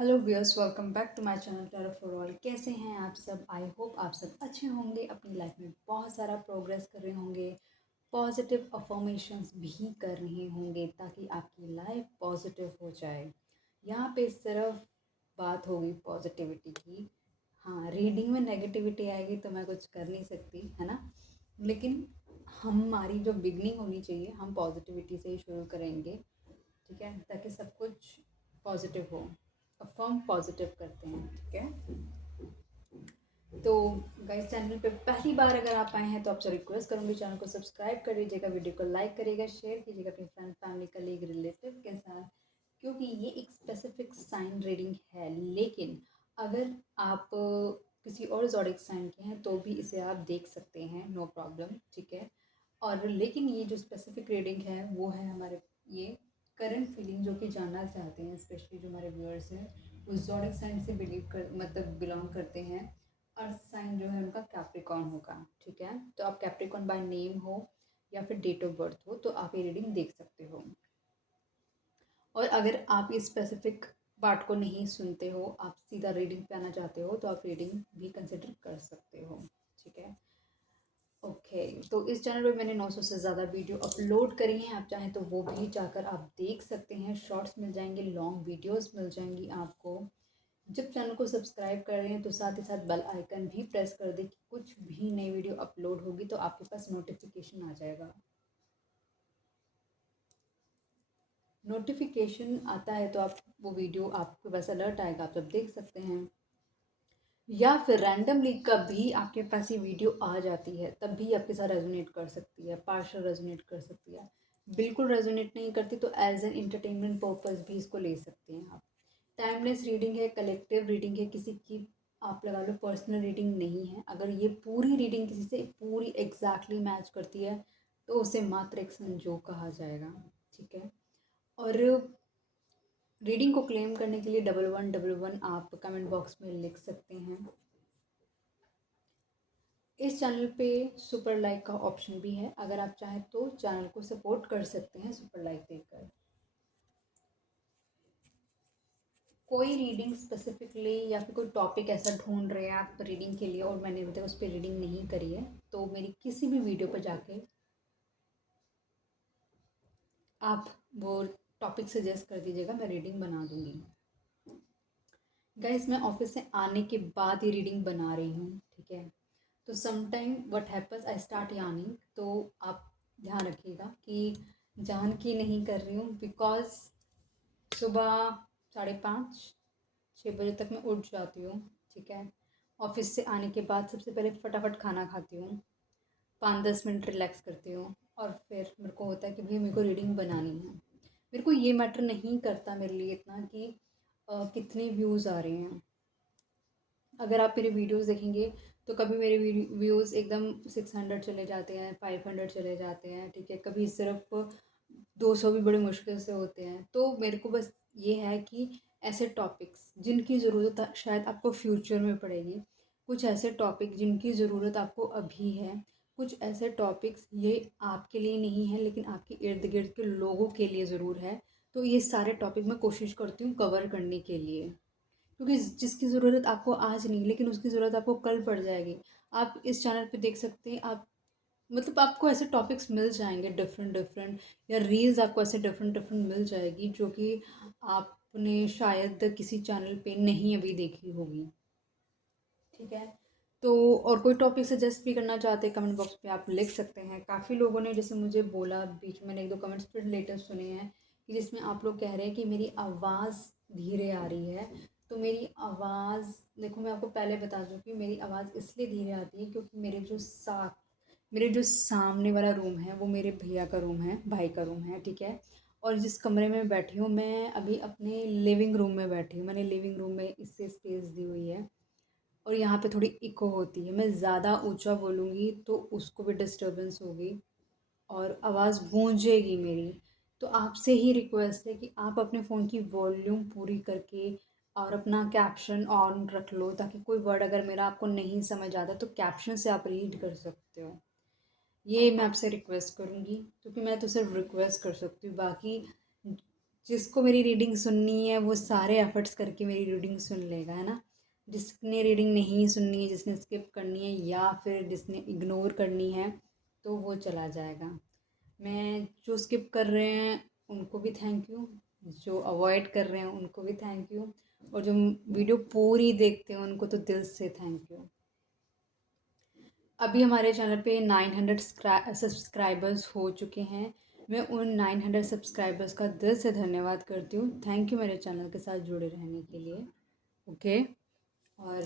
Hello viewers, welcome back to my channel Clara for all. कैसे हैं आप सब? आई होप आप सब अच्छे होंगे, अपनी लाइफ में बहुत सारा प्रोग्रेस कर रहे होंगे, पॉजिटिव अफर्मेशंस भी कर रहे होंगे ताकि आपकी लाइफ पॉजिटिव हो जाए। यहाँ पे सिर्फ बात होगी पॉजिटिविटी की। हाँ, रीडिंग में नेगेटिविटी आएगी तो मैं कुछ कर नहीं सकती, है ना। लेकिन हमारी जो बिगनिंग होनी चाहिए, हम पॉजिटिविटी से ही शुरू करेंगे, ठीक है, ताकि सब कुछ पॉजिटिव हो। अफर्म पॉजिटिव करते हैं, ठीक है। तो गाइस, चैनल पे पहली बार अगर आप आए हैं तो आपसे रिक्वेस्ट करूंगी, चैनल को सब्सक्राइब कर लीजिएगा, वीडियो को लाइक करिएगा, शेयर कीजिएगा अपने फ्रेंड, फैमिली, कलीग, रिलेटिव के साथ, क्योंकि ये एक स्पेसिफिक साइन रीडिंग है। लेकिन अगर आप किसी और ज़ोडिक साइन के हैं तो भी इसे आप देख सकते हैं, नो प्रॉब्लम, ठीक है। और लेकिन ये जो स्पेसिफिक रीडिंग है वो है हमारे ये करंट फीलिंग, जो कि जानना चाहते हैं, स्पेशली जो हमारे व्यूअर्स हैं उस ज़ोडिक साइन से बिलीव कर मतलब बिलोंग करते हैं। अर्थ साइन जो है उनका कैप्रिकॉर्न होगा, ठीक है। तो आप कैप्रिकॉर्न बाय नेम हो या फिर डेट ऑफ बर्थ हो तो आप ये रीडिंग देख सकते हो। और अगर आप इस स्पेसिफिक पार्ट को नहीं सुनते हो, आप सीधा रीडिंग पे आना चाहते हो, तो आप रीडिंग भी कंसिडर कर सकते हो, ठीक है। ओके, तो इस चैनल पे मैंने 900 से ज़्यादा वीडियो अपलोड करी हैं, आप चाहें तो वो भी जाकर आप देख सकते हैं। शॉर्ट्स मिल जाएंगे, लॉन्ग वीडियोस मिल जाएंगी आपको। जब चैनल को सब्सक्राइब कर रहे हैं तो साथ ही साथ बेल आइकन भी प्रेस कर दें कि कुछ भी नई वीडियो अपलोड होगी तो आपके पास नोटिफिकेशन आ जाएगा। नोटिफिकेशन आता है तो आप वो वीडियो आपके पास अलर्ट आएगा, आप जब देख सकते हैं। या फिर रैंडमली कभी आपके पास ये वीडियो आ जाती है तब भी आपके साथ रेजोनेट कर सकती है, पार्शल रेजोनेट कर सकती है। बिल्कुल रेजोनेट नहीं करती तो एज एन एंटरटेनमेंट पर्पस भी इसको ले सकते हैं आप। टाइमलेस रीडिंग है, कलेक्टिव रीडिंग है, किसी की आप लगा लो पर्सनल रीडिंग नहीं है। अगर ये पूरी रीडिंग किसी से पूरी एग्जैक्टली मैच करती है तो उसे मात्र एक संजोग कहा जाएगा, ठीक है। और रीडिंग को क्लेम करने के लिए 1111 आप कमेंट बॉक्स में लिख सकते हैं। इस चैनल पे सुपर लाइक का ऑप्शन भी है, अगर आप चाहें तो चैनल को सपोर्ट कर सकते हैं सुपर लाइक देकर। कोई रीडिंग स्पेसिफिकली या फिर कोई टॉपिक ऐसा ढूंढ रहे हैं आप रीडिंग के लिए और मैंने अभी तक उस पर रीडिंग नहीं करी है, तो मेरी किसी भी वीडियो पर जाके आप वो टॉपिक सजेस्ट कर दीजिएगा, मैं रीडिंग बना दूंगी। गाइस, मैं ऑफिस से आने के बाद ही रीडिंग बना रही हूँ, ठीक है। तो sometime what happens, I start yawning, तो आप ध्यान रखिएगा कि जान की नहीं कर रही हूँ, बिकॉज सुबह 5:30-6 बजे तक मैं उठ जाती हूँ, ठीक है। ऑफिस से आने के बाद सबसे पहले फटाफट खाना खाती हूँ, 5-10 मिनट रिलैक्स करती हूँ, और फिर मेरे को होता है कि भाई मेरे को रीडिंग बनानी है। मेरे को ये मैटर नहीं करता मेरे लिए इतना कि कितने व्यूज़ आ रहे हैं। अगर आप मेरे वीडियोस देखेंगे तो कभी मेरे व्यूज़ एकदम 600 चले जाते हैं, 500 चले जाते हैं, ठीक है। कभी सिर्फ 200 भी बड़ी मुश्किल से होते हैं। तो मेरे को बस ये है कि ऐसे टॉपिक्स जिनकी ज़रूरत शायद आपको फ्यूचर में पड़ेगी, कुछ ऐसे टॉपिक जिनकी ज़रूरत आपको अभी है, कुछ ऐसे टॉपिक्स ये आपके लिए नहीं है लेकिन आपके इर्द गिर्द के लोगों के लिए ज़रूर है। तो ये सारे टॉपिक मैं कोशिश करती हूँ कवर करने के लिए, क्योंकि जिसकी ज़रूरत आपको आज नहीं लेकिन उसकी ज़रूरत आपको कल पड़ जाएगी। आप इस चैनल पे देख सकते हैं, आप मतलब आपको ऐसे टॉपिक्स मिल जाएंगे डिफरेंट डिफरेंट, या रील्स आपको ऐसे डिफरेंट डिफरेंट मिल जाएगी जो कि आपने शायद किसी चैनल पे नहीं अभी देखी होगी, ठीक है। तो और कोई टॉपिक सजेस्ट भी करना चाहते हैं कमेंट बॉक्स पे आप लिख सकते हैं। काफ़ी लोगों ने जैसे मुझे बोला, बीच में मैंने 1-2 कमेंट्स फिर लेटेस्ट सुने हैं कि जिसमें आप लोग कह रहे हैं कि मेरी आवाज़ धीरे आ रही है। तो मेरी आवाज़, देखो मैं आपको पहले बता दूँ कि मेरी आवाज़ इसलिए धीरे आती है क्योंकि मेरे जो सामने वाला रूम है वो मेरे भैया का रूम है, भाई का रूम है, ठीक है। और जिस कमरे में बैठी हूँ मैं अभी अपने लिविंग रूम में बैठी हूँ, मैंने लिविंग रूम में इससे स्पेस दी हुई है, और यहाँ पे थोड़ी इको होती है। मैं ज़्यादा ऊंचा बोलूँगी तो उसको भी डिस्टरबेंस होगी और आवाज़ गूंजेगी मेरी। तो आपसे ही रिक्वेस्ट है कि आप अपने फ़ोन की वॉल्यूम पूरी करके और अपना कैप्शन ऑन रख लो, ताकि कोई वर्ड अगर मेरा आपको नहीं समझ आता तो कैप्शन से आप रीड कर सकते हो। ये मैं आपसे रिक्वेस्ट करूँगी, क्योंकि मैं तो सिर्फ रिक्वेस्ट कर सकती हूँ, बाकी जिसको मेरी रीडिंग सुननी है वो सारे एफर्ट्स करके मेरी रीडिंग सुन लेगा, है ना। जिसने रीडिंग नहीं सुननी है, जिसने स्किप करनी है या फिर जिसने इग्नोर करनी है, तो वो चला जाएगा। मैं जो स्किप कर रहे हैं उनको भी थैंक यू, जो अवॉइड कर रहे हैं उनको भी थैंक यू, और जो वीडियो पूरी देखते हैं उनको तो दिल से थैंक यू। अभी हमारे चैनल पे 900 सब्सक्राइबर्स हो चुके हैं। मैं उन 900 सब्सक्राइबर्स का दिल से धन्यवाद करती हूँ। थैंक यू मेरे चैनल के साथ जुड़े रहने के लिए। ओके। और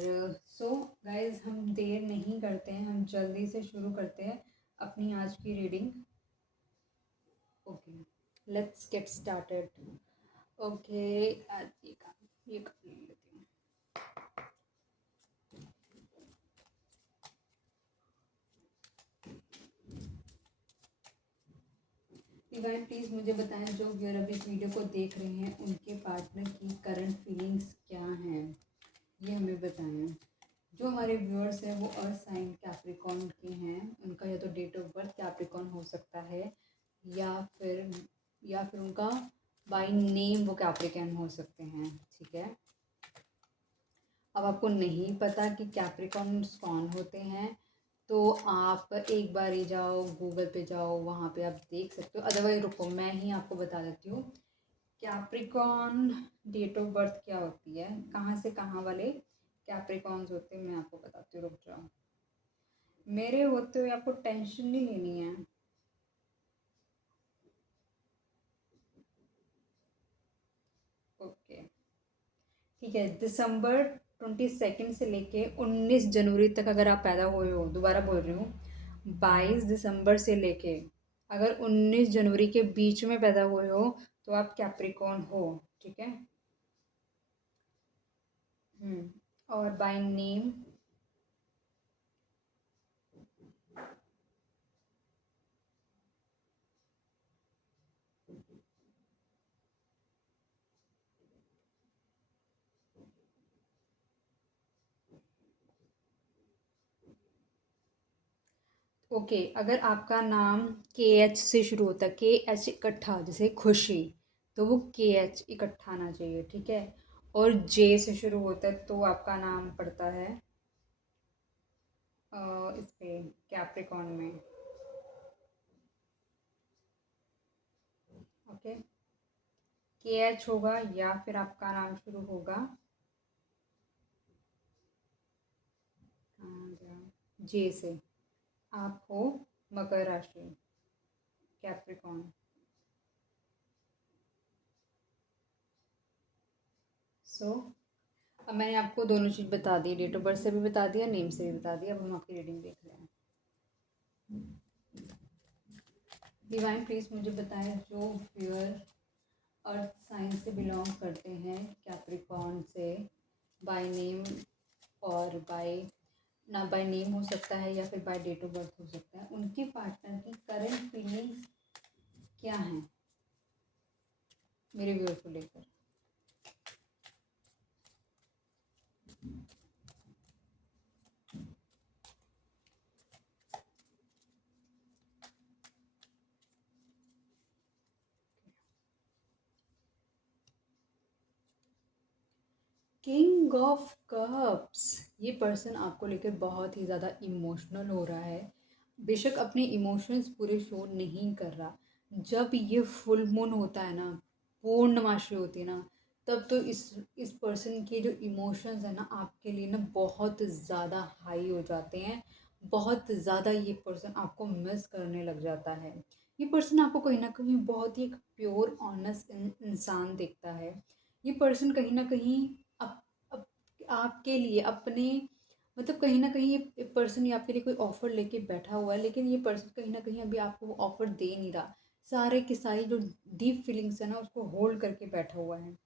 सो गाइज, हम देर नहीं करते हैं, हम जल्दी से शुरू करते हैं अपनी आज की reading. Okay, let's get started. Okay, आज ये कर लेती हूँ। डिवाइन प्लीज़ मुझे बताएं, जो व्यूअर अभी इस वीडियो को देख रहे हैं उनके पार्टनर की करंट फीलिंग्स क्या हैं, ये हमें बताएं। जो हमारे व्यूअर्स हैं वो अर्थ साइन कैप्रिकॉर्न के हैं, उनका या तो डेट ऑफ बर्थ कैप्रिकॉर्न हो सकता है या फिर उनका बाय नेम वो कैप्रिकॉर्न हो सकते हैं, ठीक है। अब आपको नहीं पता कि कैप्रिकॉर्न्स कौन होते हैं, तो आप एक बार ही जाओ, गूगल पे जाओ, वहाँ पे आप देख सकते हो। अदरवाइज रुको, मैं ही आपको बता देती हूँ कैप्रिकॉर्न डेट ऑफ बर्थ क्या होती है, कहाँ से कहाँ वाले कैप्रिकॉर्न्स होते हैं, मैं आपको बताती हूँ। रुक जाओ, मेरे होते हुए आपको टेंशन नहीं लेनी है। ओके, ठीक है। दिसंबर 22 से लेके 19 जनवरी तक अगर आप पैदा हुए हो, दोबारा बोल रही हूँ, 22 दिसंबर से लेके अगर 19 जनवरी के बीच में पैदा हुए हो तो आप कैप्रिकॉर्न हो, ठीक है। और बाय नेम, ओके, अगर आपका नाम के एच से शुरू होता है, के एच इकट्ठा, जैसे खुशी, तो वो के एच इकट्ठा आना चाहिए, ठीक है। और जे से शुरू होता है तो आपका नाम पड़ता है इस पे कैप्रिकॉर्न में, ओके। के एच होगा या फिर आपका नाम शुरू होगा जे से, आप हो मकर राशि, कैप्रिकॉर्न। सो अब मैंने आपको दोनों चीज़ बता दी, डेट ऑफ बर्थ से भी बता दिया, नेम से भी बता दिया। अब हम आपकी रीडिंग देख रहे हैं। डिवाइन प्लीज मुझे बताएं, जो व्यूअर अर्थ साइन से बिलोंग करते हैं, कैप्रिकॉर्न से, बाय नेम और बाय, ना बाय नेम हो सकता है या फिर बाय डेट ऑफ बर्थ हो सकता है, उनके पार्टनर की करंट फीलिंग्स क्या हैं मेरे व्यूअर को लेकर। किंग ऑफ कप्स, ये पर्सन आपको लेकर बहुत ही ज़्यादा इमोशनल हो रहा है। बेशक अपने इमोशंस पूरे शो नहीं कर रहा। जब ये फुल मून होता है ना, पूर्णमासी होती है ना, तब तो इस पर्सन के जो इमोशंस है ना आपके लिए ना बहुत ज़्यादा हाई हो जाते हैं। बहुत ज़्यादा ये पर्सन आपको मिस करने लग जाता है। ये पर्सन आपको कहीं ना कहीं बहुत ही एक प्योर ऑनेस्ट इंसान दिखता है। ये पर्सन कहीं ना कहीं अप, अप, आपके लिए अपने, मतलब कहीं ना कहीं ये पर्सन ये आपके लिए कोई ऑफ़र लेके बैठा हुआ है, लेकिन ये पर्सन कहीं ना कहीं अभी आपको वो ऑफ़र दे नहीं रहा। सारे की सारी जो डीप फीलिंग्स है ना उसको होल्ड करके बैठा हुआ है।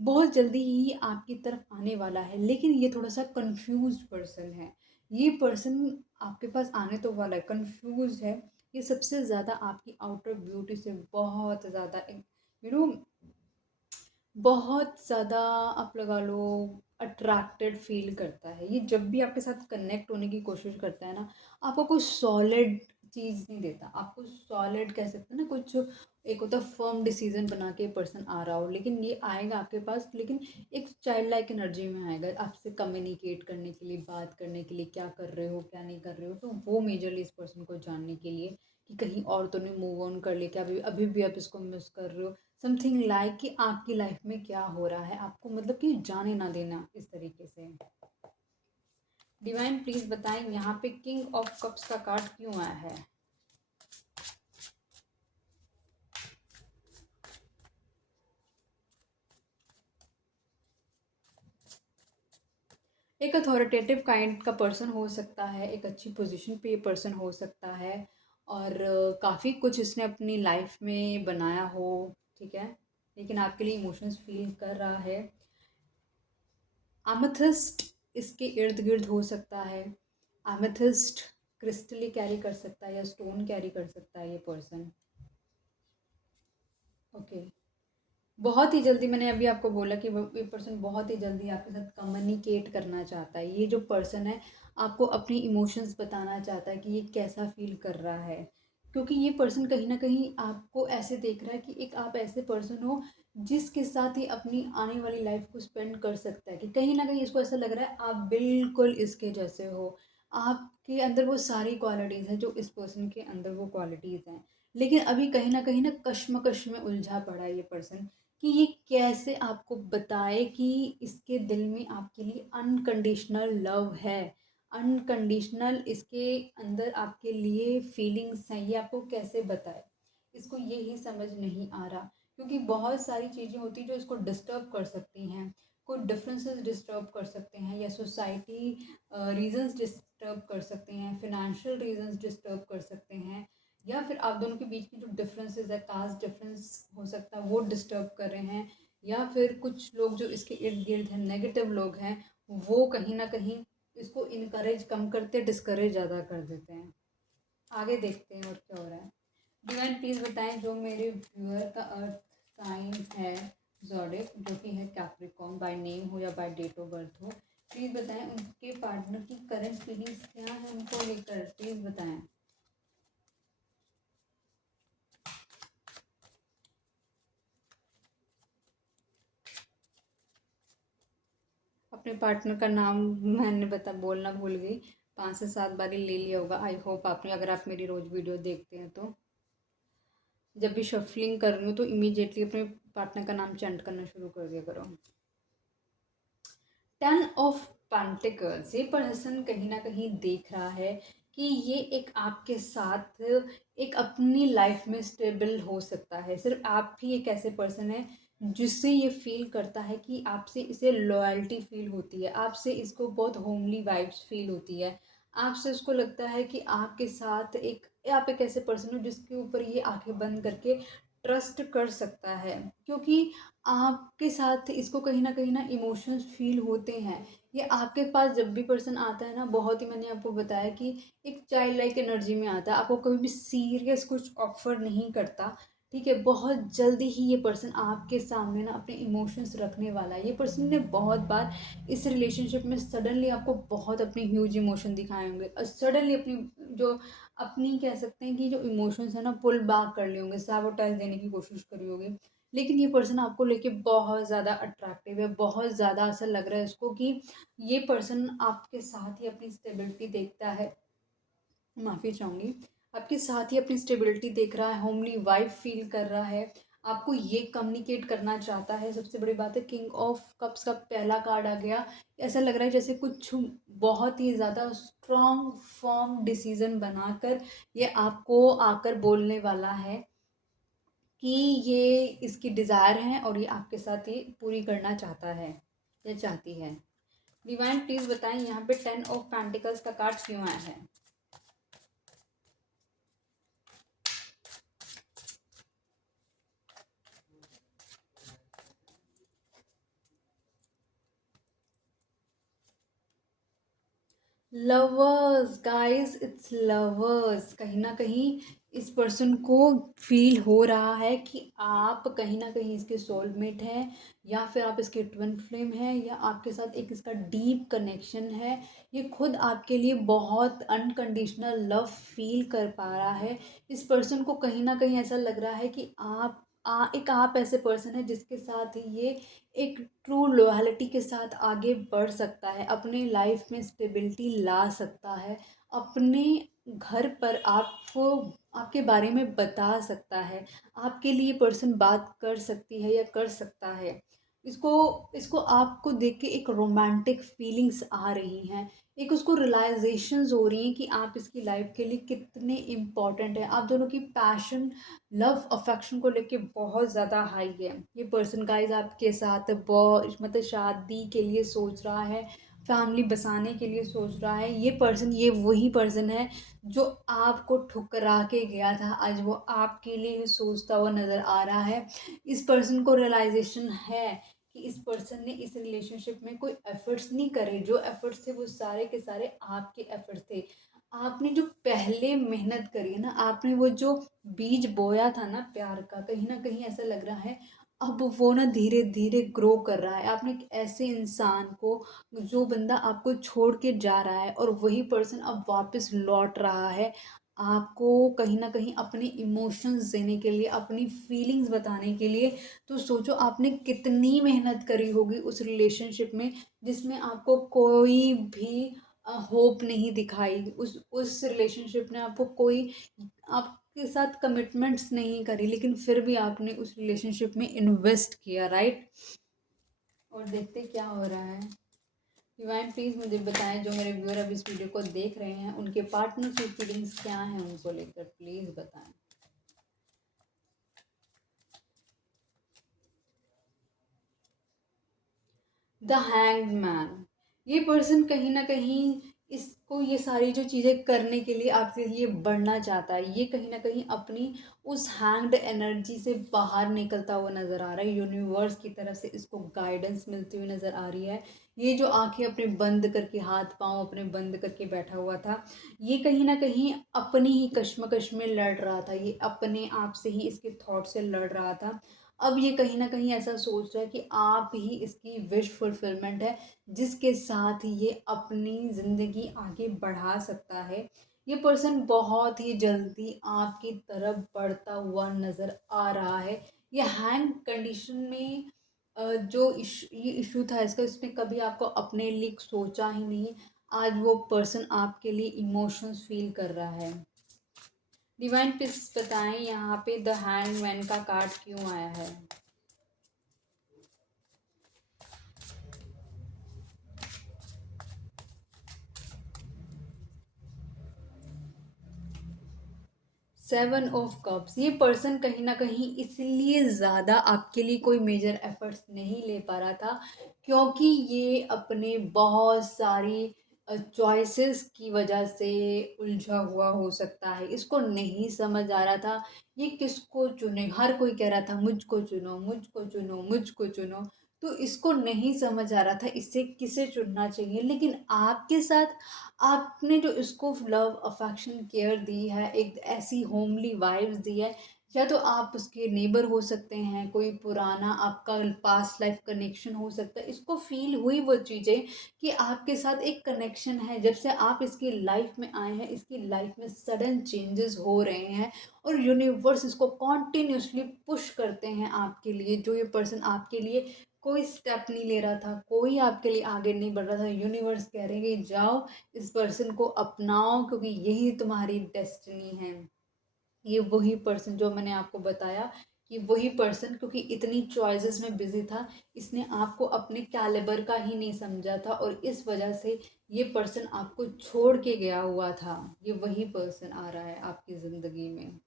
बहुत जल्दी ही आपकी तरफ आने वाला है, लेकिन ये थोड़ा सा कंफ्यूज पर्सन है। ये पर्सन आपके पास आने तो वाला है, कंफ्यूज है। ये सबसे ज़्यादा आपकी आउटर ब्यूटी से बहुत ज़्यादा यू नो बहुत ज़्यादा आप लगा लो अट्रैक्टेड फील करता है। ये जब भी आपके साथ कनेक्ट होने की कोशिश करता है ना, आपको कोई सॉलिड चीज़ नहीं देता, आपको सॉलिड कह सकते हैं ना, कुछ एक होता है फर्म डिसीजन बना के पर्सन आ रहा हो, लेकिन ये आएगा आपके पास, लेकिन एक चाइल्ड लाइक एनर्जी में आएगा, आपसे कम्युनिकेट करने के लिए, बात करने के लिए, क्या कर रहे हो क्या नहीं कर रहे हो, तो वो मेजरली इस पर्सन को जानने के लिए कि कहीं और तो नहीं मूव ऑन कर लिया क्या, अभी अभी भी आप इसको मिस कर रहे हो, समथिंग लाइक कि आपकी लाइफ में क्या हो रहा है, आपको मतलब कि जाने ना देना इस तरीके से। डिवाइन प्लीज बताएं यहाँ पे किंग ऑफ कप्स का कार्ड क्यों आया है। एक अथॉरिटेटिव काइंड का पर्सन हो सकता है, एक अच्छी पोजीशन पे ये पर्सन हो सकता है, और काफ़ी कुछ इसने अपनी लाइफ में बनाया हो, ठीक है, लेकिन आपके लिए इमोशंस फील कर रहा है। आमेथिस्ट इसके इर्द गिर्द हो सकता है, आमेथिस्ट क्रिस्टली कैरी कर सकता है या स्टोन कैरी कर सकता है ये पर्सन। ओके, बहुत ही जल्दी, मैंने अभी आपको बोला कि ये पर्सन बहुत ही जल्दी आपके साथ कम्युनिकेट करना चाहता है। ये जो पर्सन है आपको अपनी इमोशंस बताना चाहता है कि ये कैसा फील कर रहा है, क्योंकि ये पर्सन कहीं ना कहीं आपको ऐसे देख रहा है कि एक आप ऐसे पर्सन हो जिसके साथ ही अपनी आने वाली लाइफ को स्पेंड कर सकता है, कि कहीं ना कहीं इसको ऐसा लग रहा है आप बिल्कुल इसके जैसे हो, आपके अंदर वो सारी क्वालिटीज़ हैं जो इस पर्सन के अंदर वो क्वालिटीज़ हैं, लेकिन अभी कहीं ना कश्मकश में उलझा पड़ा है ये पर्सन कि ये कैसे आपको बताए कि इसके दिल में आपके लिए अनकंडीशनल लव है, अनकंडीशनल इसके अंदर आपके लिए फीलिंग्स हैं, ये आपको कैसे बताए, इसको ये ही समझ नहीं आ रहा, क्योंकि बहुत सारी चीज़ें होती हैं जो इसको डिस्टर्ब कर सकती हैं, कोई डिफरेंसेस डिस्टर्ब कर सकते हैं, या सोसाइटी रीजंस डिस्टर्ब कर सकते हैं, फिनेंशियल रीजंस डिस्टर्ब कर सकते हैं, या फिर आप दोनों के बीच की जो डिफरेंसेस है, कास्ट डिफरेंस हो सकता है वो डिस्टर्ब कर रहे हैं, या फिर कुछ लोग जो इसके इर्द गिर्द हैं, नेगेटिव लोग हैं, वो कहीं ना कहीं इसको इनकरेज कम करते, डिस्करेज ज़्यादा कर देते हैं। आगे देखते हैं और क्या हो रहा है। डिवाइन प्लीज बताएं जो मेरे व्यूअर का अर्थ साइन है ज़ोडिक, जो कि है कैप्रिकॉर्न, बाय नेम हो या बाय डेट ऑफ बर्थ हो, प्लीज़ बताएं उनके पार्टनर की करंट फीलिंग्स क्या है उनको लेकर, प्लीज़ बताएं। अपने पार्टनर का नाम मैंने बोलना भूल गई, 5 से 7 बारी ले लिया होगा, आई होप आपने, अगर आप मेरी रोज़ वीडियो देखते हैं तो जब भी शफलिंग कर रही हूँ तो इमीडिएटली अपने पार्टनर का नाम चैंट करना शुरू कर दिया करो। 10 ऑफ पेंटिकल्स, ये पर्सन कहीं ना कहीं देख रहा है कि ये एक आपके साथ एक अपनी लाइफ में स्टेबल हो सकता है, सिर्फ आप ही एक ऐसे पर्सन है जिससे ये फील करता है कि आपसे इसे लॉयल्टी फील होती है, आपसे इसको बहुत होमली वाइब्स फील होती है, आपसे इसको लगता है कि आपके साथ एक, आप एक ऐसे पर्सन हो जिसके ऊपर ये आंखें बंद करके ट्रस्ट कर सकता है, क्योंकि आपके साथ इसको कहीं ना इमोशंस फील होते हैं। ये आपके पास जब भी पर्सन आता है ना, बहुत ही, मैंने आपको बताया कि एक चाइल्ड लाइक एनर्जी में आता है, आपको कभी भी सीरियस कुछ ऑफर नहीं करता, ठीक है, बहुत जल्दी ही ये पर्सन आपके सामने ना अपने इमोशंस रखने वाला है। ये पर्सन ने बहुत बार इस रिलेशनशिप में सडनली आपको बहुत अपने ह्यूज इमोशन दिखाए होंगे, और सडनली अपनी जो अपनी कह सकते हैं कि जो इमोशंस है ना पुल बैक कर लिए होंगे, सैबोटाइज देने की कोशिश करी होगी, लेकिन ये पर्सन आपको लेके बहुत ज़्यादा अट्रैक्टिव है, बहुत ज़्यादा ऐसा लग रहा है इसको कि ये पर्सन आपके साथ ही अपनी स्टेबिलिटी देखता है, माफ़ी चाहूँगी, आपके साथ ही अपनी स्टेबिलिटी देख रहा है, होमली वाइब फील कर रहा है, आपको ये कम्युनिकेट करना चाहता है। सबसे बड़ी बात है, किंग ऑफ कप्स का पहला कार्ड आ गया, ऐसा लग रहा है जैसे कुछ बहुत ही ज़्यादा स्ट्रॉन्ग फर्म डिसीजन बनाकर ये आपको आकर बोलने वाला है कि ये इसकी डिज़ायर है और ये आपके साथ ये पूरी करना चाहता है या चाहती है। डिवाइन प्लीज़ बताएं यहाँ पे 10 ऑफ पेंटिकल्स का कार्ड क्यों आया है। लवर्स गाइस, इट्स लवर्स, कहीं ना कहीं इस पर्सन को फ़ील हो रहा है कि आप कहीं न कहीं इसके सोलमेट हैं, या फिर आप इसके ट्विन फ्लेम हैं, या आपके साथ एक इसका डीप कनेक्शन है। ये खुद आपके लिए बहुत अनकंडीशनल लव फ़ील कर पा रहा है। इस पर्सन को कहीं न कहीं ऐसा लग रहा है कि आप ऐसे पर्सन हैं जिसके साथ ये एक ट्रू लॉयल्टी के साथ आगे बढ़ सकता है, अपनी लाइफ़ में स्टेबिलिटी ला सकता है, अपने घर पर आपको आपके बारे में बता सकता है, आपके लिए पर्सन बात कर सकती है या कर सकता है। इसको इसको आपको देख के एक रोमांटिक फीलिंग्स आ रही हैं, एक उसको रियलाइज़ेशंस हो रही हैं कि आप इसकी लाइफ के लिए कितने इम्पोर्टेंट हैं। आप दोनों की पैशन, लव, अफेक्शन को लेके बहुत ज़्यादा हाई है। ये पर्सन गाइस आपके साथ बहुत मतलब शादी के लिए सोच रहा है, फैमिली बसाने के लिए सोच रहा है। ये वही पर्सन है जो आपको ठुकरा के गया था, आज वो आपके लिए ही सोचता हुआ नज़र आ रहा है। इस पर्सन को रियलाइज़ेशन है कि इस पर्सन ने इस रिलेशनशिप में कोई एफ़र्ट्स नहीं करे, जो एफ़र्ट्स थे वो सारे के सारे आपके एफ़र्ट्स थे। आपने जो पहले मेहनत करी है ना, आपने वो जो बीज बोया था ना प्यार का, कहीं न कहीं ऐसा लग रहा है अब वो ना धीरे-धीरे ग्रो कर रहा है। आपने एक ऐसे इंसान को, जो बंदा आपको छोड़ के जा रहा है और वही पर्सन अब वापस लौट रहा है, आपको कहीं न कहीं अपने इमोशंस देने के लिए, अपनी फीलिंग्स बताने के लिए। तो सोचो आपने कितनी मेहनत करी होगी उस रिलेशनशिप में, जिसमें आपको कोई भी होप नहीं दिखाई। उस रिलेशनशिप ने आपको कोई आपके साथ कमिटमेंट्स नहीं करी, लेकिन फिर भी आपने उस रिलेशनशिप में इन्वेस्ट किया, राइट? और देखते क्या हो रहा है। डिवाइन प्लीज़ मुझे बताएं, जो मेरे व्यूअर अब इस वीडियो को देख रहे हैं, उनके पार्टनर की फीलिंग्स क्या हैं उनको लेकर, प्लीज़ बताएं। The hanged man. ये पर्सन कहीं न कहीं इसको ये सारी जो चीज़ें करने के लिए आपके लिए बढ़ना चाहता है। ये कहीं न कहीं अपनी उस हैंग्ड एनर्जी से बाहर निकलता हुआ नज़र आ रहा है। यूनिवर्स की तरफ से इसको गाइडेंस मिलती हुई नज़र आ रही है। ये जो आँखें अपने बंद करके, हाथ-पाँव अपने बंद करके बैठा हुआ था, ये कहीं न कहीं अपनी ही कश्मकश में लड़ रहा था। ये अपने आप से ही, इसके थॉट से लड़ रहा था। अब ये कहीं न कहीं ऐसा सोच रहा है कि आप ही इसकी विश फुलफिलमेंट है, जिसके साथ ये अपनी ज़िंदगी आगे बढ़ा सकता है। ये पर्सन बहुत ही जल्दी आपकी तरफ बढ़ता हुआ नज़र आ रहा है। ये हैंग कंडीशन में जो ये इश्यू था इसका, इसने कभी आपको अपने लिए सोचा ही नहीं। आज वो पर्सन आपके लिए इमोशंस फ़ील कर रहा है। डिवाइन प्लीज़ बताएँ, यहाँ पे द हैंगमैन का कार्ड क्यों आया है? 7 ऑफ कप्स। ये पर्सन कहीं न कहीं इसलिए ज़्यादा आपके लिए कोई मेजर एफ़र्ट्स नहीं ले पा रहा था, क्योंकि ये अपने बहुत सारी चॉइसेस की वजह से उलझा हुआ हो सकता है। इसको नहीं समझ आ रहा था, ये किसको चुने? हर कोई कह रहा था मुझको चुनो, मुझको चुनो, मुझको चुनो। तो इसको नहीं समझ आ रहा था इसे किसे चुनना चाहिए। लेकिन आपके साथ आपने जो इसको लव, अफेक्शन, केयर दी है, एक ऐसी होमली वाइब्स दी है, या तो आप उसके नेबर हो सकते हैं, कोई पुराना आपका पास्ट लाइफ कनेक्शन हो सकता है। इसको फ़ील हुई वो चीज़ें कि आपके साथ एक कनेक्शन है। जब से आप इसकी लाइफ में आए हैं, इसकी लाइफ में सडन चेंजेस हो रहे हैं, और यूनिवर्स इसको कॉन्टिन्यूअसली पुश करते हैं आपके लिए। जो ये पर्सन आपके लिए कोई स्टेप नहीं ले रहा था, कोई आपके लिए आगे नहीं बढ़ रहा था, यूनिवर्स कह रहे हैं कि जाओ, इस पर्सन को अपनाओ, क्योंकि यही तुम्हारी डेस्टिनी है। ये वही पर्सन जो मैंने आपको बताया, कि वही पर्सन क्योंकि इतनी चॉइसेस में बिजी था, इसने आपको अपने कैलिबर का ही नहीं समझा था, और इस वजह से ये पर्सन आपको छोड़ के गया हुआ था। ये वही पर्सन आ रहा है आपकी ज़िंदगी में।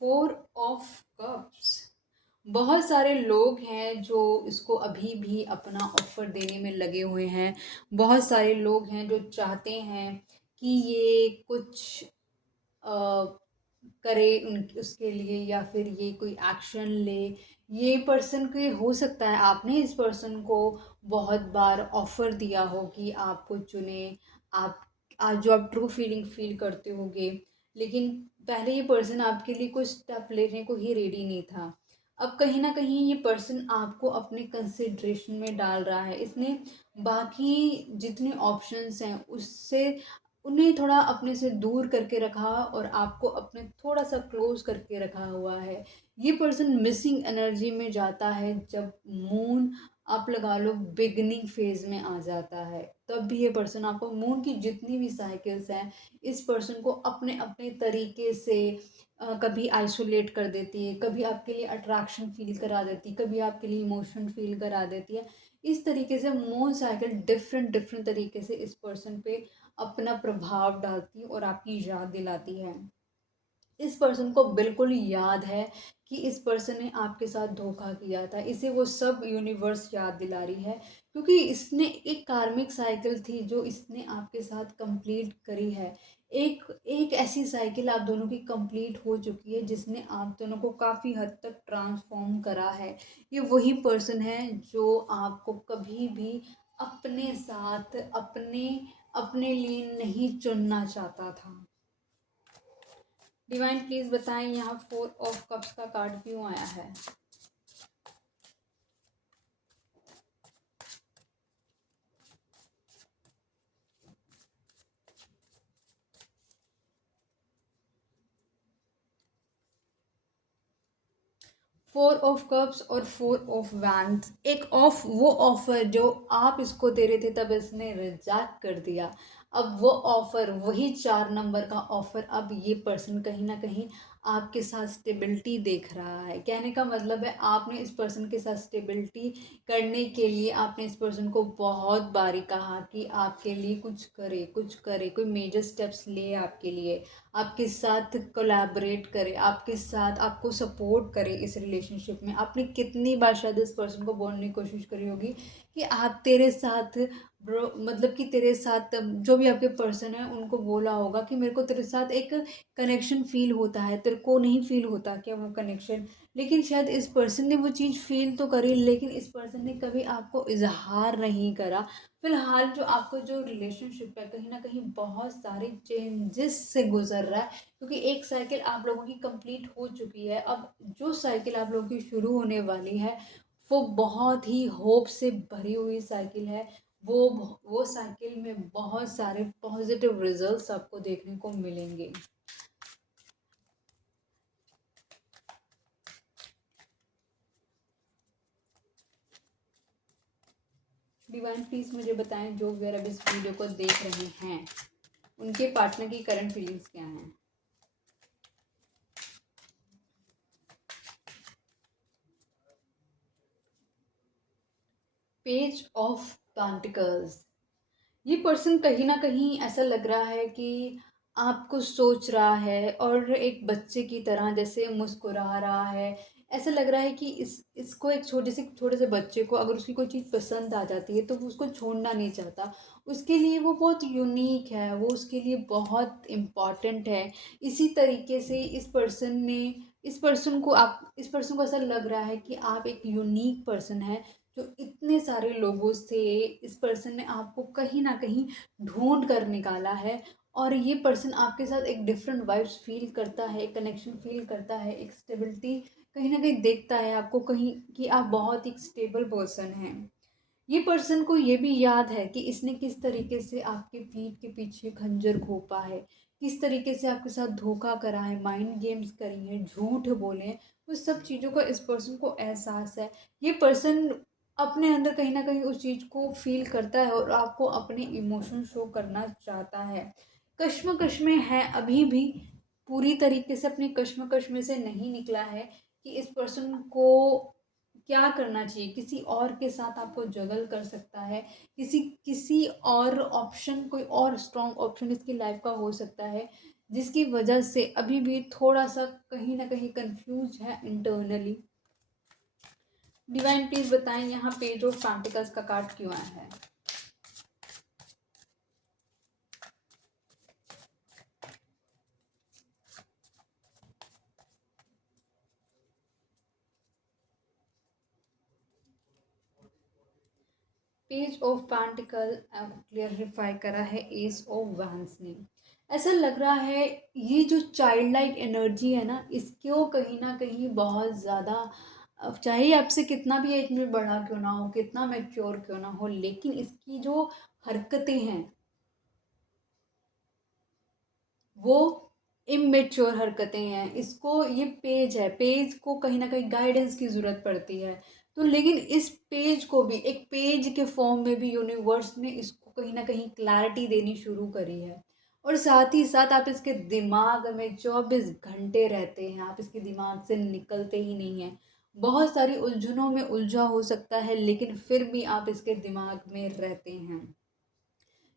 4 ऑफ कप्स। बहुत सारे लोग हैं जो इसको अभी भी अपना ऑफ़र देने में लगे हुए हैं। बहुत सारे लोग हैं जो चाहते हैं कि ये कुछ करे उन उसके लिए, या फिर ये कोई एक्शन ले। ये पर्सन के हो सकता है आपने इस पर्सन को बहुत बार ऑफ़र दिया हो कि आपको चुने, आप आज जो आप ट्रू फीलिंग फ़ील करते होगे, लेकिन पहले ये पर्सन आपके लिए कुछ स्टेप लेने को ही रेडी नहीं था। अब कहीं न कहीं ये पर्सन आपको अपने कंसिडरेशन में डाल रहा है। इसने बाकी जितने ऑप्शंस हैं उससे उन्हें थोड़ा अपने से दूर करके रखा और आपको अपने थोड़ा-सा क्लोज़ करके रखा हुआ है। ये पर्सन मिसिंग एनर्जी में जाता है जब मून आप लगा लो बिगिनिंग फ़ेज़ में आ जाता है। तब भी ये पर्सन आपको मून की जितनी भी साइकिल्स हैं, इस पर्सन को अपने-अपने तरीके से कभी आइसोलेट कर देती है, कभी आपके लिए अट्रैक्शन फ़ील करा देती है, कभी आपके लिए इमोशन फ़ील करा देती है। इस तरीके से मून साइकिल डिफ़रेंट डिफ़रेंट तरीके से इस पर्सन पे अपना प्रभाव डालती है और आपकी याद दिलाती है। इस पर्सन को बिल्कुल याद है कि इस पर्सन ने आपके साथ धोखा किया था। इसे वो सब यूनिवर्स याद दिला रही है, क्योंकि इसने एक कार्मिक साइकिल थी जो इसने आपके साथ कंप्लीट करी है। एक एक ऐसी साइकिल आप दोनों की कंप्लीट हो चुकी है जिसने आप दोनों को काफ़ी हद तक ट्रांसफ़ॉर्म करा है। ये वही पर्सन है जो आपको कभी भी अपने साथ अपने लिए नहीं चुनना चाहता था। डिवाइन प्लीज बताएं यहाँ 4 ऑफ कप्स का कार्ड क्यों आया है। 4 ऑफ कप्स और 4 ऑफ वैंड्स, एक ऑफ वो ऑफर जो आप इसको दे रहे थे तब इसने रिजेक्ट कर दिया। अब वो ऑफर, वही 4 नंबर का ऑफर, अब ये पर्सन कहीं ना कहीं आपके साथ स्टेबिलिटी देख रहा है। कहने का मतलब है आपने इस पर्सन के साथ स्टेबिलिटी करने के लिए आपने इस पर्सन को बहुत बारी कहा कि आपके लिए कुछ करे, कोई मेजर स्टेप्स ले आपके लिए, आपके साथ कोलैबोरेट करे, आपके साथ आपको सपोर्ट करे इस रिलेशनशिप में। आपने कितनी बार शायद इस पर्सन को बोलने की कोशिश करी होगी कि आप तेरे साथ ब्रो, मतलब कि तेरे साथ जो भी आपके पर्सन है उनको बोला होगा कि मेरे को तेरे साथ एक कनेक्शन फ़ील होता है, तेरे को नहीं फ़ील होता क्या वो कनेक्शन। लेकिन शायद इस पर्सन ने वो चीज़ फ़ील तो करी, लेकिन इस पर्सन ने कभी आपको इज़हार नहीं करा। फिलहाल जो आपका जो रिलेशनशिप है कहीं ना कहीं बहुत सारे चेंजेस से गुजर रहा है, क्योंकि एक साइकिल आप लोगों की कंप्लीट हो चुकी है। अब जो साइकिल आप लोगों की शुरू होने वाली है वो बहुत ही होप से भरी हुई साइकिल है। वो वो साइकिल में बहुत सारे पॉजिटिव रिजल्ट्स आपको देखने को मिलेंगे। डिवाइन प्लीज मुझे बताएं जो भी अब इस वीडियो को देख रहे हैं उनके पार्टनर की करंट फीलिंग्स क्या हैं। पेज ऑफ पेंटिकल्स, ये पर्सन कहीं न कहीं ऐसा लग रहा है कि आपको सोच रहा है और एक बच्चे की तरह जैसे मुस्कुरा रहा है। ऐसा लग रहा है कि इस इसको एक छोटे से बच्चे को अगर उसकी कोई चीज़ पसंद आ जाती है तो वो उसको छोड़ना नहीं चाहता। उसके लिए वो बहुत यूनिक है, वो उसके लिए बहुत इम्पोर्टेंट है। इसी तरीके से इस पर्सन को ऐसा लग रहा है कि आप एक यूनिक पर्सन हैं, जो इतने सारे लोगों से इस पर्सन ने आपको कहीं न कहीं ढूँढ कर निकाला है। और ये पर्सन आपके साथ एक डिफरेंट वाइब्स फ़ील करता है, एक कनेक्शन फ़ील करता है, एक स्टेबिलिटी कहीं न कहीं देखता है आपको कहीं कि आप बहुत ही स्टेबल पर्सन हैं। ये पर्सन को ये भी याद है कि इसने किस तरीके से आपके पीठ के पीछे खंजर घोंपा है, किस तरीके से आपके साथ धोखा करा है, माइंड गेम्स करी हैं, झूठ बोले हैं। उस सब चीज़ों का इस पर्सन को एहसास है। ये पर्सन अपने अंदर कहीं न कहीं उस चीज़ को फ़ील करता है और आपको अपने इमोशन शो करना चाहता है। कश्मकश में है अभी भी, पूरी तरीके से अपनी कश्मकश में से नहीं निकला है कि इस पर्सन को क्या करना चाहिए। किसी और के साथ आपको जगल कर सकता है, किसी और ऑप्शन, कोई और स्ट्रॉन्ग ऑप्शन इसकी लाइफ का हो सकता है, जिसकी वजह से अभी भी थोड़ा-सा कहीं न कहीं कन्फ्यूज़ है इंटरनली। डिवाइन प्लीज़ बताएँ यहाँ पेज ऑफ पेंटिकल्स का कार्ड क्यों आया है? पेज ऑफ पेंटिकल क्लियरिफाई करा है एस ऑफ वैंस ने। ऐसा लग रहा है ये जो चाइल्ड लाइक एनर्जी है ना, इसको कहीं ना कहीं बहुत ज़्यादा, अब चाहे आपसे कितना भी एज में बड़ा क्यों ना हो, कितना मैच्योर क्यों ना हो, लेकिन इसकी जो हरकतें हैं वो इमेच्योर हरकतें हैं। इसको, ये पेज है, पेज को कहीं ना कहीं गाइडेंस की ज़रूरत पड़ती है। तो लेकिन इस पेज को भी एक पेज के फॉर्म में भी यूनिवर्स ने इसको कहीं ना कहीं क्लैरिटी देनी शुरू करी है। और साथ ही साथ आप इसके दिमाग में 24 घंटे रहते हैं, आप इसके दिमाग से निकलते ही नहीं हैं। बहुत सारी उलझनों में उलझा हो सकता है, लेकिन फिर भी आप इसके दिमाग में रहते हैं।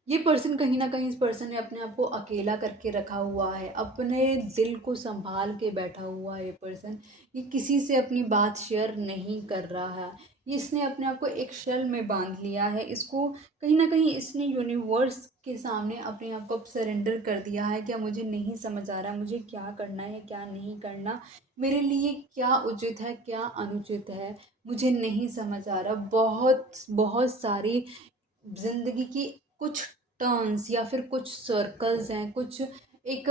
ये पर्सन कहीं न कहीं, इस पर्सन ने अपने आप को अकेला करके रखा हुआ है, अपने दिल को सँभाल के बैठा हुआ है ये पर्सन। ये किसी से अपनी बात शेयर नहीं कर रहा है। ये इसने अपने आप को एक शेल में बाँध लिया है। इसको कहीं न कहीं इसने यूनिवर्स के सामने अपने आप को अब सरेंडर कर दिया है कि अब मुझे नहीं समझ आ रहा मुझे क्या करना है, क्या नहीं करना। मेरे लिए क्या उचित है, क्या अनुचित है, मुझे नहीं समझ आ रहा। बहुत बहुत सारी ज़िंदगी की कुछ टर्न्स या फिर कुछ सर्कल्स हैं, कुछ एक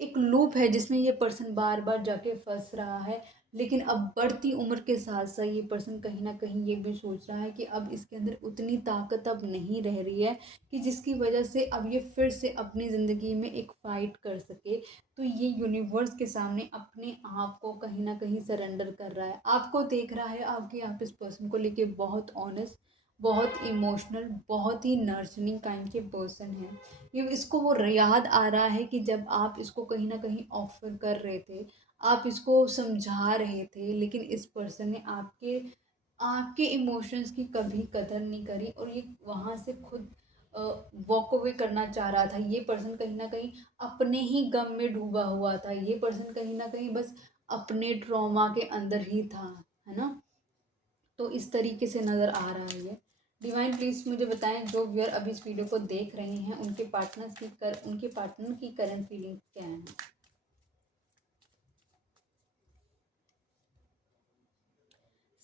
एक लूप है जिसमें ये पर्सन बार बार जाके फंस रहा है। लेकिन अब बढ़ती उम्र के साथ साथ ये पर्सन कहीं ना कहीं ये भी सोच रहा है कि अब इसके अंदर उतनी ताकत अब नहीं रह रही है कि जिसकी वजह से अब ये फिर से अपनी ज़िंदगी में एक फ़ाइट कर सके। तो ये यूनिवर्स के सामने अपने आप को कहीं ना कहीं सरेंडर कर रहा है, आपको देख रहा है। आपके आप इस पर्सन को लेके बहुत ऑनेस्ट, बहुत इमोशनल, बहुत ही नर्चरिंग काइंड के पर्सन हैं। ये इसको वो याद आ रहा है कि जब आप इसको कहीं न कहीं ऑफ़र कर रहे थे, आप इसको समझा रहे थे, लेकिन इस पर्सन ने आपके आपके इमोशंस की कभी कदर नहीं करी और ये वहाँ से खुद वॉक अवे करना चाह रहा था। ये पर्सन कहीं न कहीं अपने ही गम में डूबा हुआ था। ये पर्सन कहीं न कहीं बस अपने ट्रॉमा के अंदर ही था, है ना? तो इस तरीके से नज़र आ रहा है ये। डिवाइन प्लीज़ मुझे बताएं, जो व्यूअर अभी इस वीडियो को देख रहे हैं उनके पार्टनर की करंट फीलिंग्स क्या हैं।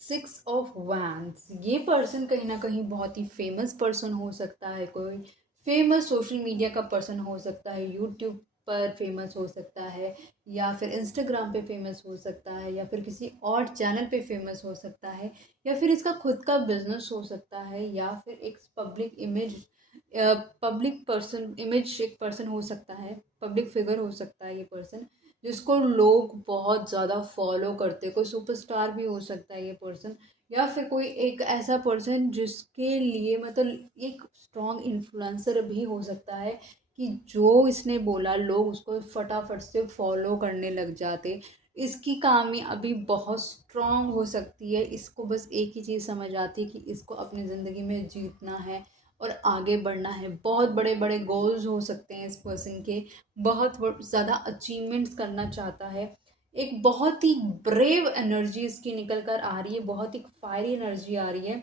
6 ऑफ वैंड्स, ये पर्सन कहीं ना कहीं बहुत ही फेमस पर्सन हो सकता है। कोई फेमस सोशल मीडिया का पर्सन हो सकता है, यूट्यूब पर फेमस हो सकता है, या फिर इंस्टाग्राम पे फेमस हो सकता है, या फिर किसी और चैनल पे फेमस हो सकता है, या फिर इसका खुद का बिजनेस हो सकता है, या फिर एक पब्लिक पर्सन इमेज एक पर्सन हो सकता है, पब्लिक फिगर हो सकता है ये पर्सन, जिसको लोग बहुत ज़्यादा फॉलो करते, कोई सुपरस्टार भी हो सकता है ये पर्सन, या फिर कोई एक ऐसा पर्सन जिसके लिए मतलब एक स्ट्रॉन्ग इन्फ्लुएंसर भी हो सकता है कि जो इसने बोला लोग उसको फटाफट से फॉलो करने लग जाते। इसकी कहानी अभी बहुत स्ट्रॉन्ग हो सकती है। इसको बस एक ही चीज़ समझ आती है कि इसको अपनी ज़िंदगी में जीतना है और आगे बढ़ना है। बहुत बड़े बड़े गोल्स हो सकते हैं इस पर्सन के, बहुत ज़्यादा अचीवमेंट्स करना चाहता है। एक बहुत ही ब्रेव एनर्जी इसकी निकल कर आ रही है, बहुत ही फायरी एनर्जी आ रही है।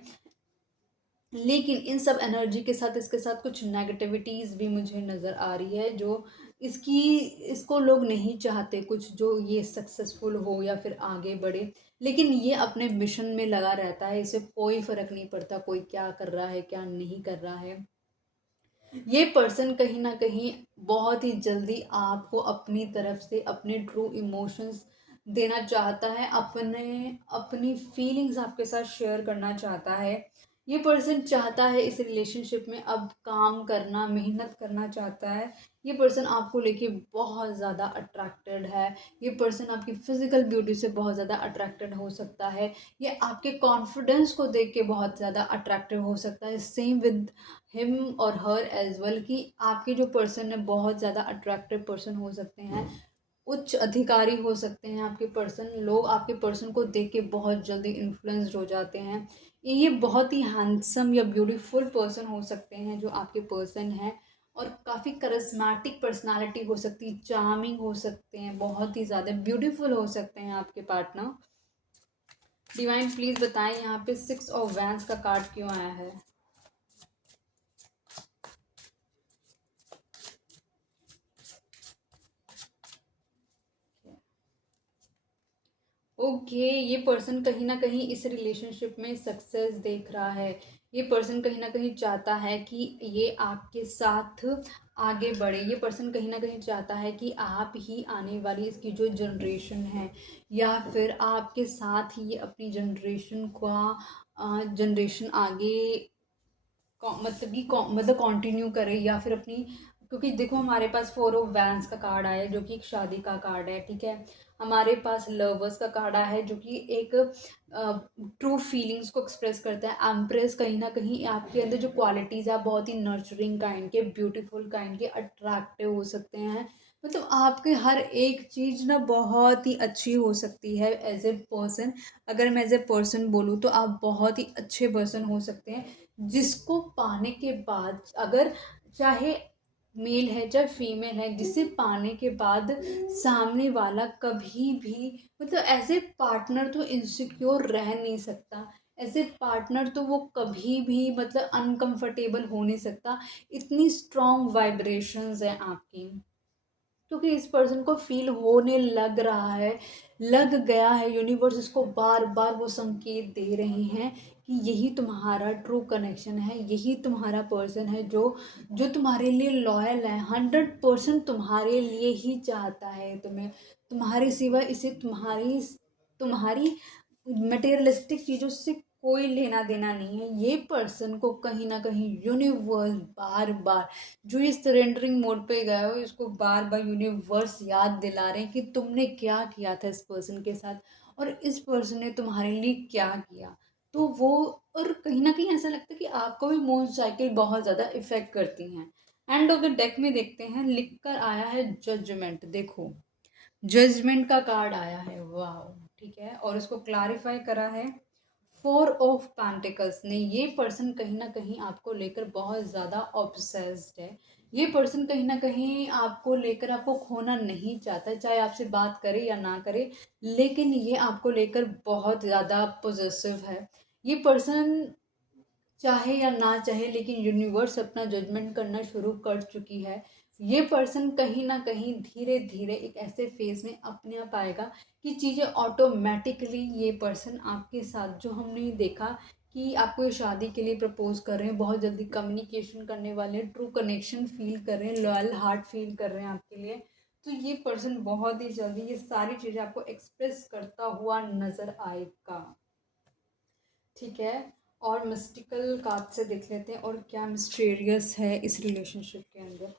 लेकिन इन सब एनर्जी के साथ इसके साथ कुछ नेगेटिविटीज़ भी मुझे नज़र आ रही है, जो इसकी इसको लोग नहीं चाहते कुछ, जो ये सक्सेसफुल हो या फिर आगे बढ़े। लेकिन ये अपने मिशन में लगा रहता है, इसे कोई फ़र्क नहीं पड़ता कोई क्या कर रहा है क्या नहीं कर रहा है। ये पर्सन कहीं न कहीं बहुत ही जल्दी आपको अपनी तरफ से अपने ट्रू इमोशंस देना चाहता है, अपनी फीलिंग्स आपके साथ शेयर करना चाहता है। ये पर्सन चाहता है इस रिलेशनशिप में अब काम करना, मेहनत करना चाहता है। ये पर्सन आपको लेके बहुत ज़्यादा अट्रैक्टेड है। ये पर्सन आपकी फ़िज़िकल ब्यूटी से बहुत ज़्यादा अट्रैक्टेड हो सकता है। ये आपके कॉन्फिडेंस को देख के बहुत ज़्यादा अट्रैक्टिव हो सकता है। सेम विद हिम और हर एज वेल, कि आपके जो पर्सन है बहुत ज़्यादा अट्रैक्टिव पर्सन हो सकते हैं, उच्च अधिकारी हो सकते हैं आपके पर्सन। लोग आपके पर्सन को देख के बहुत जल्दी इन्फ्लुएंस्ड हो जाते हैं। ये बहुत ही हैंडसम या ब्यूटीफुल पर्सन हो सकते हैं जो आपके पर्सन हैं, और काफ़ी करिस्मेटिक पर्सनालिटी हो सकती है, चार्मिंग हो सकते हैं, बहुत ही ज़्यादा ब्यूटीफुल हो सकते हैं आपके पार्टनर। डिवाइन प्लीज़ बताएं यहाँ पे 6 ऑफ वैंस का कार्ड क्यों आया है। ओके, ये पर्सन कहीं ना कहीं इस रिलेशनशिप में सक्सेस देख रहा है। ये पर्सन कहीं न कहीं चाहता है कि ये आपके साथ आगे बढ़े। ये पर्सन कहीं न कहीं चाहता है कि आप ही आने वाली इसकी जो जनरेशन है या फिर आपके साथ ही ये अपनी जनरेशन का जनरेशन आगे मतलब कि मतलब कंटिन्यू करे या फिर अपनी, क्योंकि देखो हमारे पास 4 ऑफ वैंस का कार्ड आया है जो कि एक शादी का कार्ड है, ठीक है। हमारे पास लवर्स का कार्ड आया है जो कि एक ट्रू फीलिंग्स को एक्सप्रेस करता है। एम्प्रेस कहीं ना कहीं आपके अंदर जो क्वालिटीज़ है बहुत ही नर्चरिंग काइंड के, ब्यूटीफुल काइंड के, अट्रैक्टिव हो सकते हैं। मतलब आपके हर एक चीज़ ना बहुत ही अच्छी हो सकती है एज ए पर्सन। अगर मैं एज ए पर्सन बोलूँ तो आप बहुत ही अच्छे पर्सन हो सकते हैं, जिसको पाने के बाद, अगर चाहे मेल है चाहे फीमेल है, जिसे पाने के बाद सामने वाला कभी भी, मतलब एज ए पार्टनर तो इनसिक्योर रह नहीं सकता। एज ए पार्टनर तो वो कभी भी मतलब अनकंफर्टेबल हो नहीं सकता। इतनी स्ट्रॉन्ग वाइब्रेशंस हैं आपकी, क्योंकि इस पर्सन को फील होने लग रहा है, लग गया है। यूनिवर्स इसको बार बार वो संकेत दे रहे हैं कि यही तुम्हारा ट्रू कनेक्शन है, यही तुम्हारा पर्सन है जो जो तुम्हारे लिए लॉयल है, 100% तुम्हारे लिए ही चाहता है तुम्हें। तुम्हारे सिवा इसे तुम्हारी तुम्हारी मटेरियलिस्टिक चीज़ों से कोई लेना देना नहीं है। ये पर्सन को कहीं ना कहीं यूनिवर्स बार बार, जो ये सरेंडरिंग मोड पे गया हो, इसको बार बार यूनिवर्स याद दिला रहे हैं कि तुमने क्या किया था इस पर्सन के साथ और इस पर्सन ने तुम्हारे लिए क्या किया। तो वो, और कहीं ना कहीं ऐसा लगता है कि आपको भी मून साइकिल बहुत ज़्यादा इफेक्ट करती हैं। एंड ऑफ द डेक में देखते हैं, लिख कर आया है जजमेंट। देखो जजमेंट का कार्ड आया है, वाह, ठीक है। और इसको क्लैरिफाई करा है 4 ऑफ पेंटिकल्स ने। ये पर्सन कहीं ना कहीं आपको लेकर बहुत ज़्यादा ऑब्सेस्ड है। ये पर्सन कहीं ना कहीं आपको लेकर, आपको खोना नहीं चाहता, चाहे आपसे बात करे या ना करे, लेकिन ये आपको लेकर बहुत ज़्यादा पोजेसिव है। ये पर्सन चाहे या ना चाहे, लेकिन यूनिवर्स अपना जजमेंट करना शुरू कर चुकी है। ये पर्सन कहीं ना कहीं धीरे धीरे एक ऐसे फेज में अपने आप आएगा कि चीज़ें ऑटोमेटिकली, ये पर्सन आपके साथ, जो हमने देखा कि आपको ये शादी के लिए प्रपोज कर रहे हैं, बहुत जल्दी कम्युनिकेशन करने वाले हैं, ट्रू कनेक्शन फील कर रहे हैं, लॉयल हार्ट फील कर रहे हैं आपके लिए। तो ये पर्सन बहुत ही जल्दी ये सारी चीज़ें आपको एक्सप्रेस करता हुआ नजर आएगा, ठीक है। और मिस्टिकल कार्ड से देख लेते हैं और क्या मिस्टीरियस है इस रिलेशनशिप के अंदर।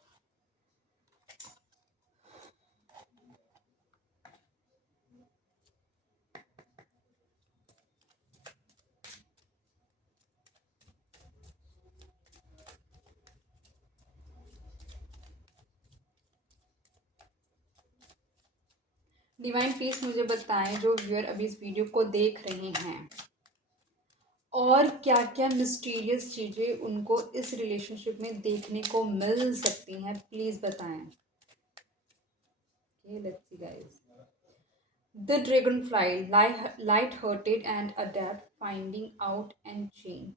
डिवाइन पीस मुझे बताएं, जो व्यूअर अभी इस वीडियो को देख रहे हैं, और क्या क्या मिस्टीरियस चीज़ें उनको इस रिलेशनशिप में देखने को मिल सकती हैं, प्लीज़ बताएं। Let's see guys. The dragonfly, light-hearted and adept, finding out and change,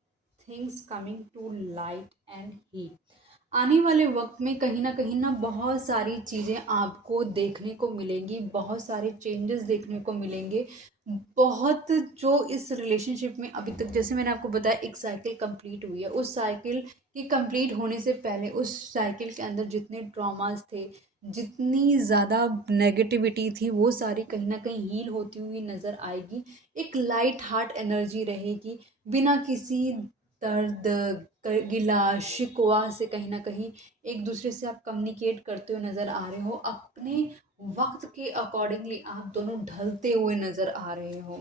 things coming to light and heat। आने वाले वक्त में कहीं ना बहुत सारी चीज़ें आपको देखने को मिलेंगी, बहुत सारे चेंजेस देखने को मिलेंगे। बहुत, जो इस रिलेशनशिप में अभी तक, जैसे मैंने आपको बताया, एक साइकिल कंप्लीट हुई है। उस साइकिल के कंप्लीट होने से पहले उस साइकिल के अंदर जितने ट्रॉमास थे, जितनी ज़्यादा नेगेटिविटी थी, वो सारी कहीं ना कहीं हील होती हुई नज़र आएगी। एक लाइट हार्ट एनर्जी रहेगी, बिना किसी दर्द, गिला शिकवा से कहीं ना कहीं एक दूसरे से आप कम्युनिकेट करते हुए नज़र आ रहे हो। अपने वक्त के अकॉर्डिंगली आप दोनों ढलते हुए नज़र आ रहे हो।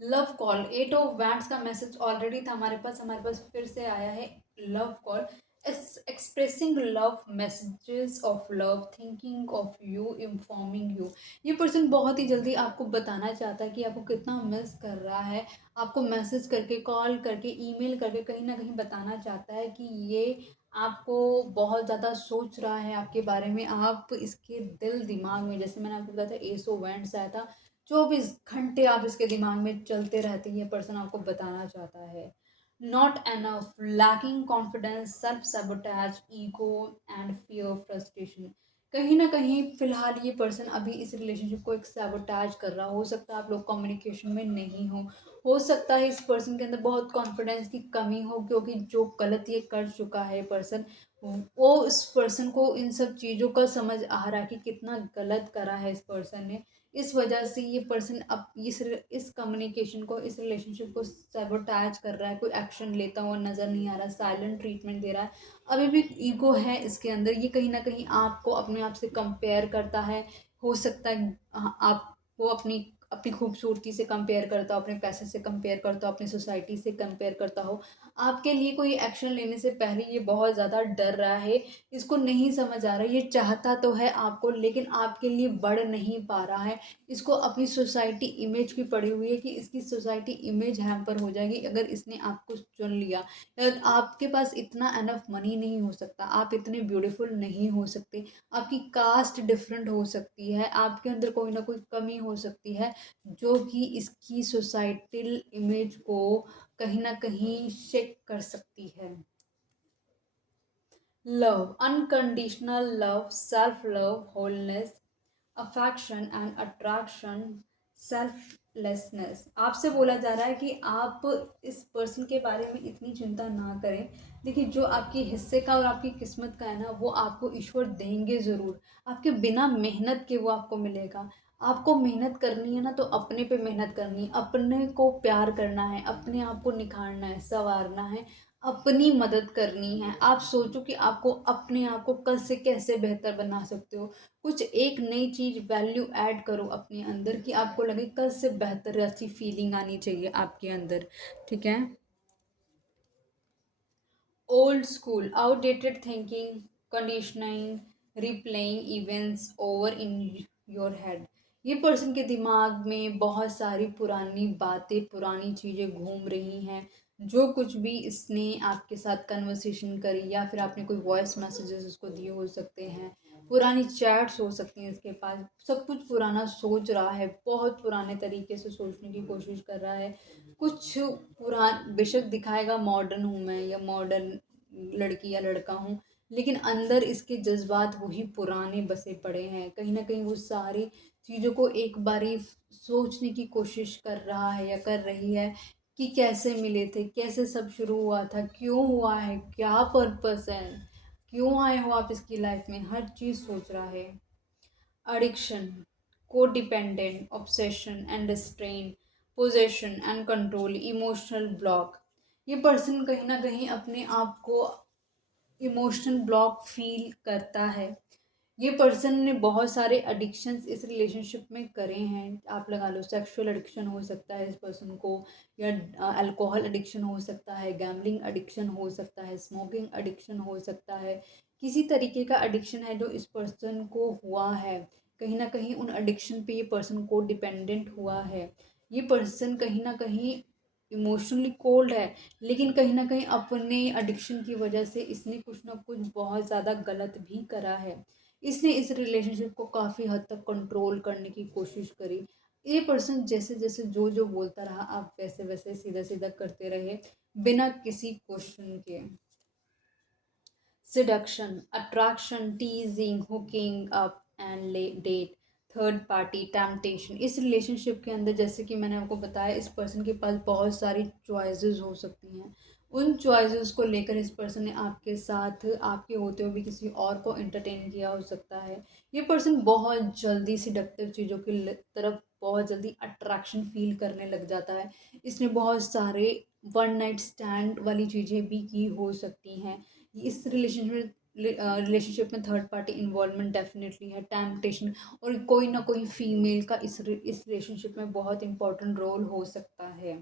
लव कॉल, 8 ऑफ वैंड्स का मैसेज ऑलरेडी था हमारे पास फिर से आया है love call. Expressing love, messages of love, thinking of you, informing you. ये पर्सन बहुत ही जल्दी आपको बताना चाहता है कि आपको कितना मिस कर रहा है। आपको मैसेज करके, कॉल करके, ईमेल करके कहीं ना कहीं बताना चाहता है कि ये आपको बहुत ज़्यादा सोच रहा है आपके बारे में। आप इसके दिल दिमाग में, जैसे मैंने आपको बताया था एस ऑफ वैंड्स आया था, 24 घंटे आप इसके दिमाग में चलते रहते हैं। ये पर्सन आपको बताना चाहता है not enough, lacking confidence, self sabotage, ego and fear, frustration. कहीं न कहीं फ़िलहाल ये पर्सन अभी इस रिलेशनशिप को एक सैबोटाज कर रहा हो सकता है आप लोग कम्युनिकेशन में नहीं हो सकता है इस पर्सन के अंदर बहुत कॉन्फिडेंस की कमी हो क्योंकि जो गलत ये कर चुका है पर्सन, वो इस पर्सन को इन सब चीज़ों का समझ आ रहा है कि कितना गलत करा है इस पर्सन ने। इस वजह से ये पर्सन अब इस कम्युनिकेशन को, इस रिलेशनशिप को सैबोटाज कर रहा है, कोई एक्शन लेता हुआ नज़र नहीं आ रहा, साइलेंट ट्रीटमेंट दे रहा है। अभी भी ईगो है इसके अंदर, ये कहीं न कहीं आपको अपने आप से कंपेयर करता है। हो सकता है आपको अपनी अपनी खूबसूरती से कंपेयर करता हो, अपने पैसे से कंपेयर करता हो, अपनी सोसाइटी से कंपेयर करता हो। आपके लिए कोई एक्शन लेने से पहले ये बहुत ज़्यादा डर रहा है, इसको नहीं समझ आ रहा है, ये चाहता तो है आपको लेकिन आपके लिए बढ़ नहीं पा रहा है। इसको अपनी सोसाइटी इमेज की पड़ी हुई है कि इसकी सोसाइटी इमेज हैम्पर हो जाएगी अगर इसने आपको चुन लिया। आपके पास इतना एनफ मनी नहीं हो सकता, आप इतने ब्यूटीफुल नहीं हो सकते, आपकी कास्ट डिफरेंट हो सकती है, आपके अंदर कोई ना कोई कमी हो सकती है जो कि इसकी सोसाइटल इमेज को कहीं ना कहीं शेक कर सकती है। Love, unconditional love, self love, wholeness, affection and attraction, selflessness. आपसे बोला जा रहा है कि आप इस पर्सन के बारे में इतनी चिंता ना करें। देखिए जो आपके हिस्से का और आपकी किस्मत का है ना वो आपको ईश्वर देंगे ज़रूर, आपके बिना मेहनत के वो आपको मिलेगा। आपको मेहनत करनी है ना तो अपने पे मेहनत करनी है, अपने को प्यार करना है, अपने आप को निखारना है, संवारना है, अपनी मदद करनी है। आप सोचो कि आपको अपने आप को कल से कैसे बेहतर बना सकते हो, कुछ एक नई चीज़ वैल्यू ऐड करो अपने अंदर कि आपको लगे कल से बेहतर अच्छी फीलिंग आनी चाहिए आपके अंदर। ठीक है। Old school, outdated thinking, conditioning, replaying events over in your head. ये पर्सन के दिमाग में बहुत सारी पुरानी बातें, पुरानी चीज़ें घूम रही हैं। जो कुछ भी इसने आपके साथ कन्वर्सेशन करी या फिर आपने कोई वॉइस मैसेजेस उसको दिए हो सकते हैं, पुरानी चैट्स हो सकती हैं इसके पास, सब कुछ पुराना सोच रहा है, बहुत पुराने तरीके से सोचने की कोशिश कर रहा है। कुछ बेशक दिखाएगा मॉडर्न हूँ मैं या मॉडर्न लड़की या लड़का हूँ, लेकिन अंदर इसके जज्बात वही पुराने बसे पड़े हैं। कहीं ना कहीं वो सारी चीज़ों को एक बारी सोचने की कोशिश कर रहा है या कर रही है कि कैसे मिले थे, कैसे सब शुरू हुआ था, क्यों हुआ है, क्या पर्पस है, क्यों आए हो आप इसकी लाइफ में, हर चीज़ सोच रहा है। Addiction, codependent, obsession and restrain, possession and control, emotional block. ये पर्सन कहीं ना कहीं अपने आप को इमोशनल ब्लॉक फील करता है। ये पर्सन ने बहुत सारे एडिक्शंस इस रिलेशनशिप में करे हैं, आप लगा लो सेक्सुअल एडिक्शन हो सकता है इस पर्सन को, या अल्कोहल एडिक्शन हो सकता है, गैम्बलिंग एडिक्शन हो सकता है, स्मोकिंग एडिक्शन हो सकता है, किसी तरीके का एडिक्शन है जो इस पर्सन को हुआ है। कहीं ना कहीं उन एडिक्शन पे ये पर्सन को डिपेंडेंट हुआ है। ये पर्सन कहीं ना कहीं इमोशनली कोल्ड है, लेकिन कहीं ना कहीं अपने एडिक्शन की वजह से इसने कुछ ना कुछ बहुत ज़्यादा गलत भी करा है। इसने इस रिलेशनशिप को काफ़ी हद तक कंट्रोल करने की कोशिश करी। ये पर्सन जैसे जैसे जो जो बोलता रहा आप वैसे वैसे सीधा सीधा करते रहे बिना किसी क्वेश्चन के। seduction, attraction, teasing, hooking up and date, third party, temptation. इस रिलेशनशिप के अंदर जैसे कि मैंने आपको बताया इस पर्सन के पास बहुत सारी चॉइसेस हो सकती हैं। उन चॉइसेस को लेकर इस पर्सन ने आपके साथ आपके होते हुए भी किसी और को एंटरटेन किया हो सकता है। ये पर्सन बहुत जल्दी सिडक्टिव चीज़ों की तरफ बहुत जल्दी अट्रैक्शन फील करने लग जाता है। इसने बहुत सारे वन नाइट स्टैंड वाली चीज़ें भी की हो सकती हैं। इस रिलेशनशिप में थर्ड पार्टी इन्वॉल्वमेंट डेफिनेटली है, टेम्पटेशन, और कोई ना कोई फीमेल का इस रिलेशनशिप में बहुत इंपॉर्टेंट रोल हो सकता है।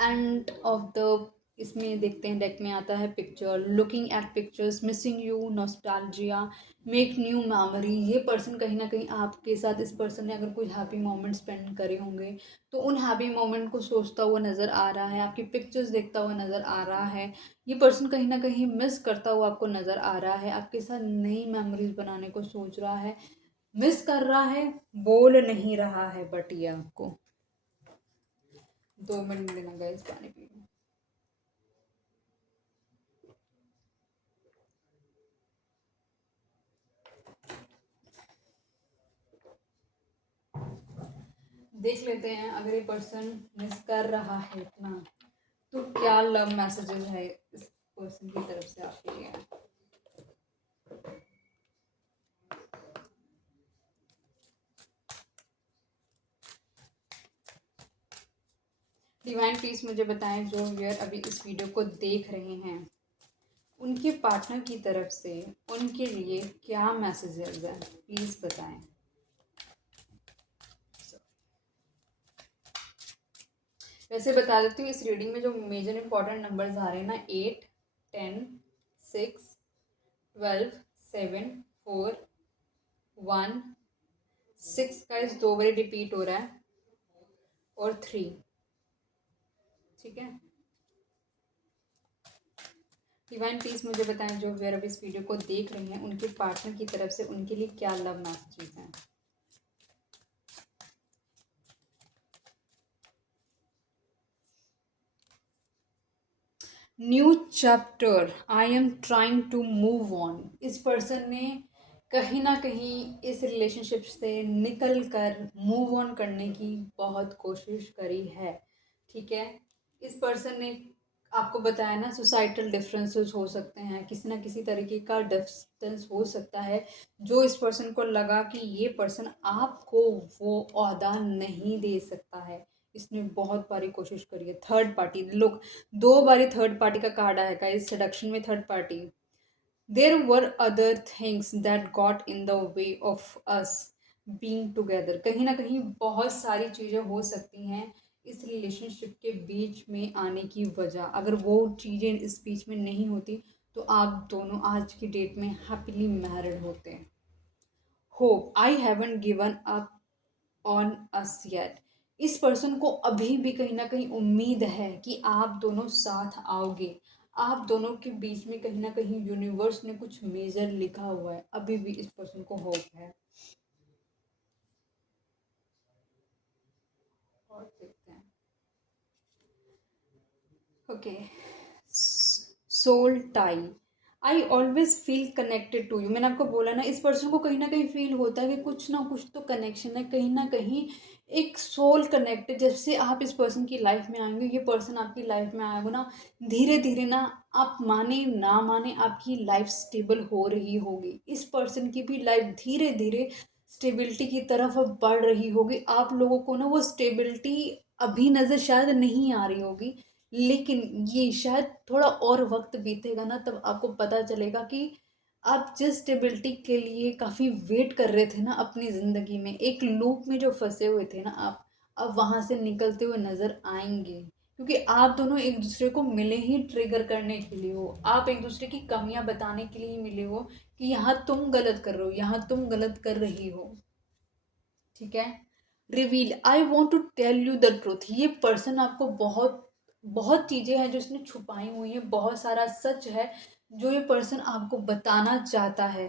एंड ऑफ द इसमें देखते हैं डेक में आता है picture, looking at pictures, missing you, nostalgia, make new memory. ये पर्सन कहीं ना कहीं आपके साथ, इस पर्सन ने अगर कोई हैप्पी मोमेंट स्पेंड करे होंगे तो उन हैप्पी मोमेंट को सोचता हुआ नज़र आ रहा है, आपकी पिक्चर्स देखता हुआ नज़र आ रहा है। ये पर्सन कहीं ना कहीं मिस करता हुआ आपको नज़र आ रहा है, आपके साथ नई मेमोरीज बनाने को सोच रहा है, मिस कर रहा है, बोल नहीं रहा है, बट ये आपको 2 मिनट देना गाइस, पानी पी लो। देख लेते हैं अगर ये पर्सन मिस कर रहा है इतना तो क्या लव मैसेजेस है इस पर्सन की तरफ से आपके लिए। डिवाइन प्लीज मुझे बताएं जो व्यूअर अभी इस वीडियो को देख रहे हैं उनके पार्टनर की तरफ से उनके लिए क्या मैसेजेस हैं, प्लीज बताएं। वैसे बता देती हूँ इस रीडिंग में जो मेजर इंपॉर्टेंट नंबर्स आ रहे हैं ना 8, 10, 6, 12, 7, 4, 1, 6 का इस 2 बार रिपीट हो रहा है और 3। ठीक है, डिवाइन प्लीज मुझे बताएं जो व्यूअर अभी इस वीडियो को देख रहे हैं उनके पार्टनर की तरफ से उनके लिए क्या लव मैसेजेस हैं। New chapter, I am trying to move on. इस पर्सन ने कहीं ना कहीं इस रिलेशनशिप से निकल कर मूव ऑन करने की बहुत कोशिश करी है। ठीक है, इस पर्सन ने आपको बताया ना सोसाइटल डिफरेंसेस हो सकते हैं, किसी ना किसी तरीके का डिस्टेंस हो सकता है जो इस पर्सन को लगा कि ये पर्सन आपको वो ओहदा नहीं दे सकता है। इसने बहुत बारी कोशिश करी है। थर्ड पार्टी, लोग 2 बारी थर्ड पार्टी का कार्ड आएगा इस सेडक्शन में। Third party, there were other things that got in the way of us being together. कहीं ना कहीं बहुत सारी चीज़ें हो सकती हैं इस रिलेशनशिप के बीच में आने की वजह। अगर वो चीज़ें इस बीच में नहीं होती तो आप दोनों आज की डेट में हैप्पीली मैरिड होते। Hope, I haven't given up on us yet. इस पर्सन को अभी भी कहीं ना कहीं उम्मीद है कि आप दोनों साथ आओगे। आप दोनों के बीच में कहीं ना कहीं यूनिवर्स ने कुछ मेजर लिखा हुआ है, अभी भी इस पर्सन को होप है। और देखते हैं। Okay, soul tie, I always feel connected to you. मैंने आपको बोला ना इस पर्सन को कहीं ना कहीं फील होता है कि कुछ ना कुछ तो कनेक्शन है, कहीं ना कहीं एक सोल कनेक्टेड। जब से आप इस पर्सन की लाइफ में आएंगे, ये पर्सन आपकी लाइफ में आएगा ना, धीरे धीरे ना, आप माने ना माने आपकी लाइफ स्टेबल हो रही होगी। इस पर्सन की भी लाइफ धीरे धीरे स्टेबिलिटी की तरफ अब बढ़ रही होगी। आप लोगों को ना वो स्टेबिलिटी अभी नज़र शायद नहीं आ रही होगी, लेकिन ये शायद थोड़ा और वक्त बीतेगा ना तब आपको पता चलेगा कि आप जिस स्टेबिलिटी के लिए काफ़ी वेट कर रहे थे ना अपनी ज़िंदगी में, एक लूप में जो फंसे हुए थे ना आप, अब वहाँ से निकलते हुए नज़र आएंगे। क्योंकि आप दोनों एक दूसरे को मिले ही ट्रिगर करने के लिए हो, आप एक दूसरे की कमियां बताने के लिए ही मिले हो कि यहाँ तुम गलत कर रहे हो, यहाँ तुम गलत कर रही हो। ठीक है, reveal, I want to tell you the truth. ये पर्सन आपको बहुत बहुत चीज़ें हैं जो इसने छुपाई हुई हैं, बहुत सारा सच है जो ये पर्सन आपको बताना चाहता है।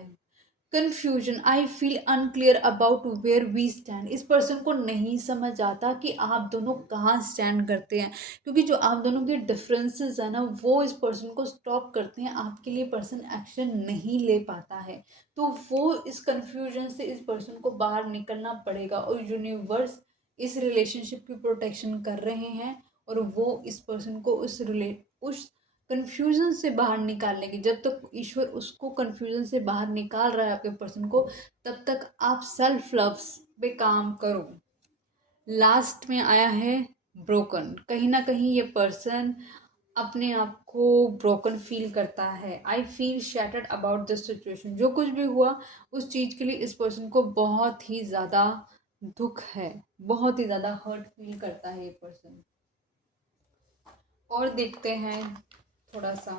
Confusion, I feel unclear about where we stand. इस पर्सन को नहीं समझ आता कि आप दोनों कहाँ स्टैंड करते हैं, क्योंकि जो आप दोनों के डिफरेंसेस है ना वो इस पर्सन को स्टॉप करते हैं, आपके लिए पर्सन एक्शन नहीं ले पाता है। तो वो इस कन्फ्यूजन से इस पर्सन को बाहर निकलना पड़ेगा और यूनिवर्स इस रिलेशनशिप की प्रोटेक्शन कर रहे हैं और वो इस पर्सन को उस कन्फ्यूजन से बाहर निकालने की, जब तक ईश्वर उसको कन्फ्यूजन से बाहर निकाल रहा है आपके पर्सन को, तब तक आप सेल्फ लव पे काम करो। लास्ट में आया है ब्रोकन। कहीं ना कहीं ये पर्सन अपने आप को ब्रोकन फील करता है। I feel shattered about this situation. जो कुछ भी हुआ उस चीज़ के लिए इस पर्सन को बहुत ही ज़्यादा दुख है, बहुत ही ज़्यादा हर्ट फील करता है ये पर्सन। और देखते हैं थोड़ा सा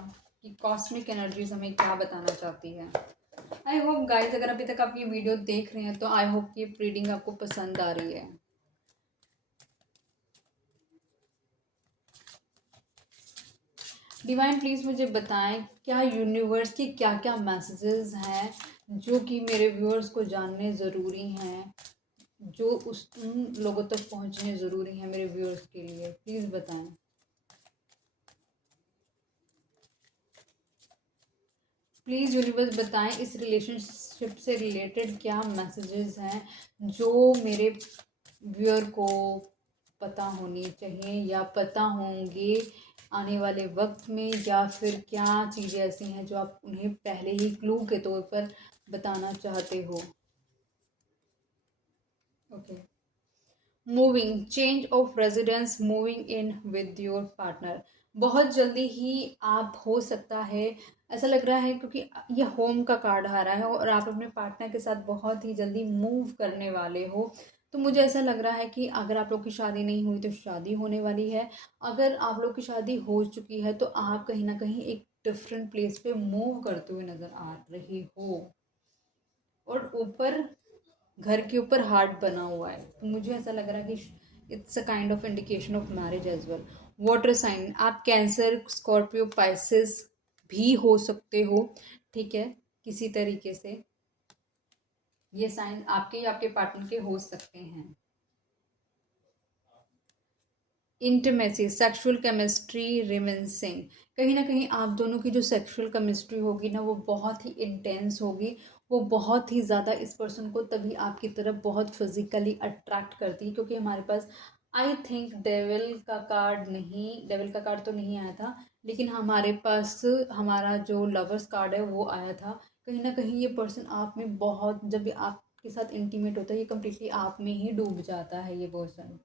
कि कॉस्मिक एनर्जीज हमें क्या बताना चाहती है। आई होप गाइज अगर अभी तक आप ये वीडियो देख रहे हैं तो आई होप ये रीडिंग आपको पसंद आ रही है। डिवाइन प्लीज़ मुझे बताएं क्या यूनिवर्स की क्या क्या मैसेजेस हैं जो कि मेरे व्यूअर्स को जानने ज़रूरी हैं, जो उन लोगों तक पहुंचने ज़रूरी हैं मेरे व्यूअर्स के लिए, प्लीज़ बताएं। प्लीज़ यूनिवर्स बताएं इस रिलेशनशिप से रिलेटेड क्या मैसेजेस हैं जो मेरे व्यूअर को पता होनी चाहिए या पता होंगे आने वाले वक्त में, या फिर क्या चीज़ें ऐसी हैं जो आप उन्हें पहले ही क्लू के तौर पर बताना चाहते हो। Okay. Moving, change of residence, moving in with your partner. बहुत जल्दी ही आप, हो सकता है ऐसा लग रहा है क्योंकि ये होम का कार्ड आ रहा है और आप अपने पार्टनर के साथ बहुत ही जल्दी मूव करने वाले हो। तो मुझे ऐसा लग रहा है कि अगर आप लोग की शादी नहीं हुई तो शादी होने वाली है। अगर आप लोग की शादी हो चुकी है तो आप कहीं ना कहीं एक डिफरेंट प्लेस पे मूव करते हुए नज़र आ रहे हो। और ऊपर, घर के ऊपर हार्ट बना हुआ है, तो मुझे ऐसा लग रहा है कि it's a kind of indication of marriage as well. Water sign, आप कैंसर, स्कॉर्पियो, पाइसिस भी हो सकते हो, ठीक है, किसी तरीके से ये साइन आपके या आपके पार्टनर के हो सकते हैं। इंटीमेसी, सेक्सुअल केमिस्ट्री रिमेंसिंग, कहीं ना कहीं आप दोनों की जो सेक्सुअल केमिस्ट्री होगी ना वो बहुत ही इंटेंस होगी। वो बहुत ही ज़्यादा इस पर्सन को तभी आपकी तरफ बहुत फिजिकली अट्रैक्ट करती है, क्योंकि हमारे पास आई थिंक डेविल का कार्ड नहीं, डेविल का कार्ड तो नहीं आया था, लेकिन हमारे पास हमारा जो लवर्स कार्ड है वो आया था। कहीं ना कहीं ये पर्सन आप में बहुत, जब भी आपके साथ इंटीमेट होता है ये कम्प्लीटली आप में ही डूब जाता है ये person.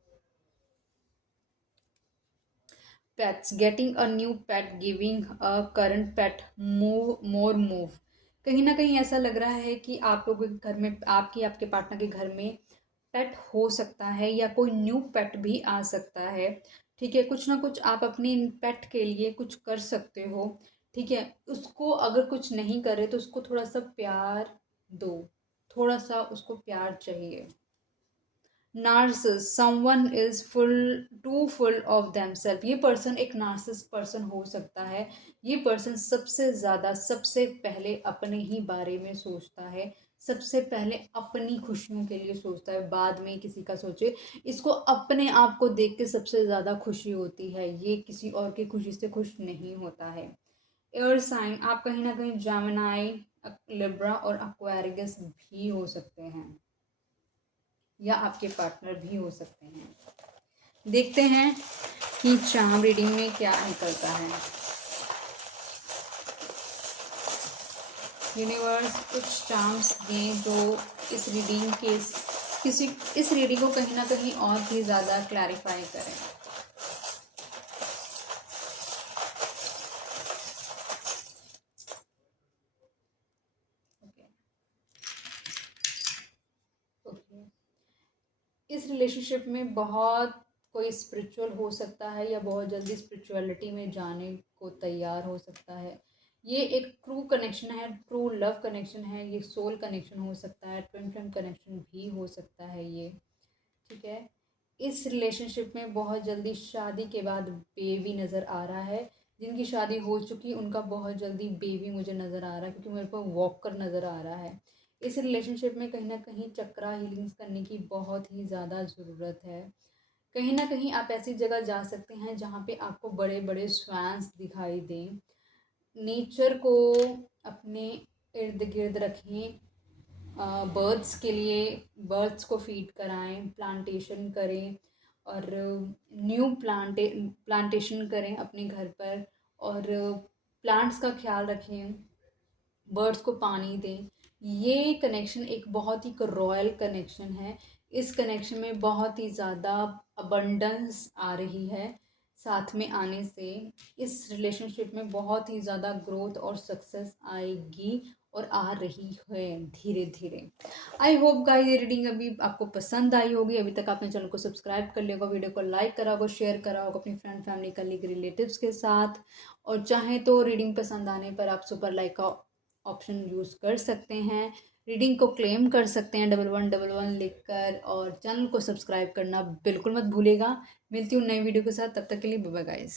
Pets, getting a new pet, giving a current pet move. कहीं ना कहीं ऐसा लग रहा है कि आप लोगों के घर में, आपकी आपके पार्टनर के घर में पेट हो सकता है या कोई न्यू पेट भी आ सकता है। ठीक है, कुछ ना कुछ आप अपने पेट के लिए कुछ कर सकते हो। ठीक है, उसको अगर कुछ नहीं करे तो उसको थोड़ा सा प्यार दो, थोड़ा सा उसको प्यार चाहिए। Narcissist, someone is full, too full of themselves, ये पर्सन एक नार्सिस पर्सन हो सकता है। ये पर्सन सबसे ज़्यादा, सबसे पहले अपने ही बारे में सोचता है, सबसे पहले अपनी खुशियों के लिए सोचता है, बाद में किसी का सोचे। इसको अपने आप को देख के सबसे ज़्यादा खुशी होती है, ये किसी और की खुशी से खुश नहीं होता है। एयर साइन, आप कहीं ना कहीं जेमिनाई, लिब्रा और एक्वेरियस भी हो सकते हैं, या आपके पार्टनर भी हो सकते हैं। देखते हैं कि चार्म रीडिंग में क्या निकलता है। यूनिवर्स कुछ चार्म्स दें जो इस रीडिंग के, किसी, इस रीडिंग को कहीं ना कहीं और भी ज़्यादा क्लैरिफाई करें। Okay, okay. इस रिलेशनशिप में बहुत कोई स्पिरिचुअल हो सकता है या बहुत जल्दी स्पिरिचुअलिटी में जाने को तैयार हो सकता है। ये एक ट्रू कनेक्शन है, ट्रू लव कनेक्शन है, ये सोल कनेक्शन हो सकता है, ट्विन फ्लेम कनेक्शन भी हो सकता है ये। ठीक है, इस रिलेशनशिप में बहुत जल्दी शादी के बाद बेबी नज़र आ रहा है। जिनकी शादी हो चुकी उनका बहुत जल्दी बेबी मुझे नज़र आ रहा है, क्योंकि मेरे को वॉकर नज़र आ रहा है। इस रिलेशनशिप में कहीं ना कहीं चक्रा हीलिंग्स करने की बहुत ही ज़्यादा ज़रूरत है। कहीं ना कहीं आप ऐसी जगह जा सकते हैं जहाँ पे आपको बड़े बड़े स्वैंस दिखाई दें। नेचर को अपने इर्द गिर्द रखें। बर्ड्स के लिए, बर्ड्स को फीड कराएं, प्लांटेशन करें, और न्यू प्लांटेशन करें अपने घर पर, और प्लांट्स का ख्याल रखें, बर्ड्स को पानी दें। ये कनेक्शन एक बहुत ही रॉयल कनेक्शन है। इस कनेक्शन में बहुत ही ज़्यादा अबंडेंस आ रही है। साथ में आने से इस रिलेशनशिप में बहुत ही ज़्यादा ग्रोथ और सक्सेस आएगी और आ रही है धीरे धीरे। आई होप गाइस ये रीडिंग अभी आपको पसंद आई होगी। अभी तक आपने चैनल को सब्सक्राइब कर लिया होगा, वीडियो को लाइक करा होगा, शेयर करा होगा अपनी फ्रेंड, फैमिली, कलीग, रिलेटिव्स के साथ। और चाहे तो रीडिंग पसंद आने पर आप सुपर लाइक का ऑप्शन यूज़ कर सकते हैं, रीडिंग को क्लेम कर सकते हैं 1111 लिखकर, और चैनल को सब्सक्राइब करना बिल्कुल मत भूलिएगा। मिलती हूँ नई वीडियो के साथ, तब तक के लिए बाय बाय गाइस।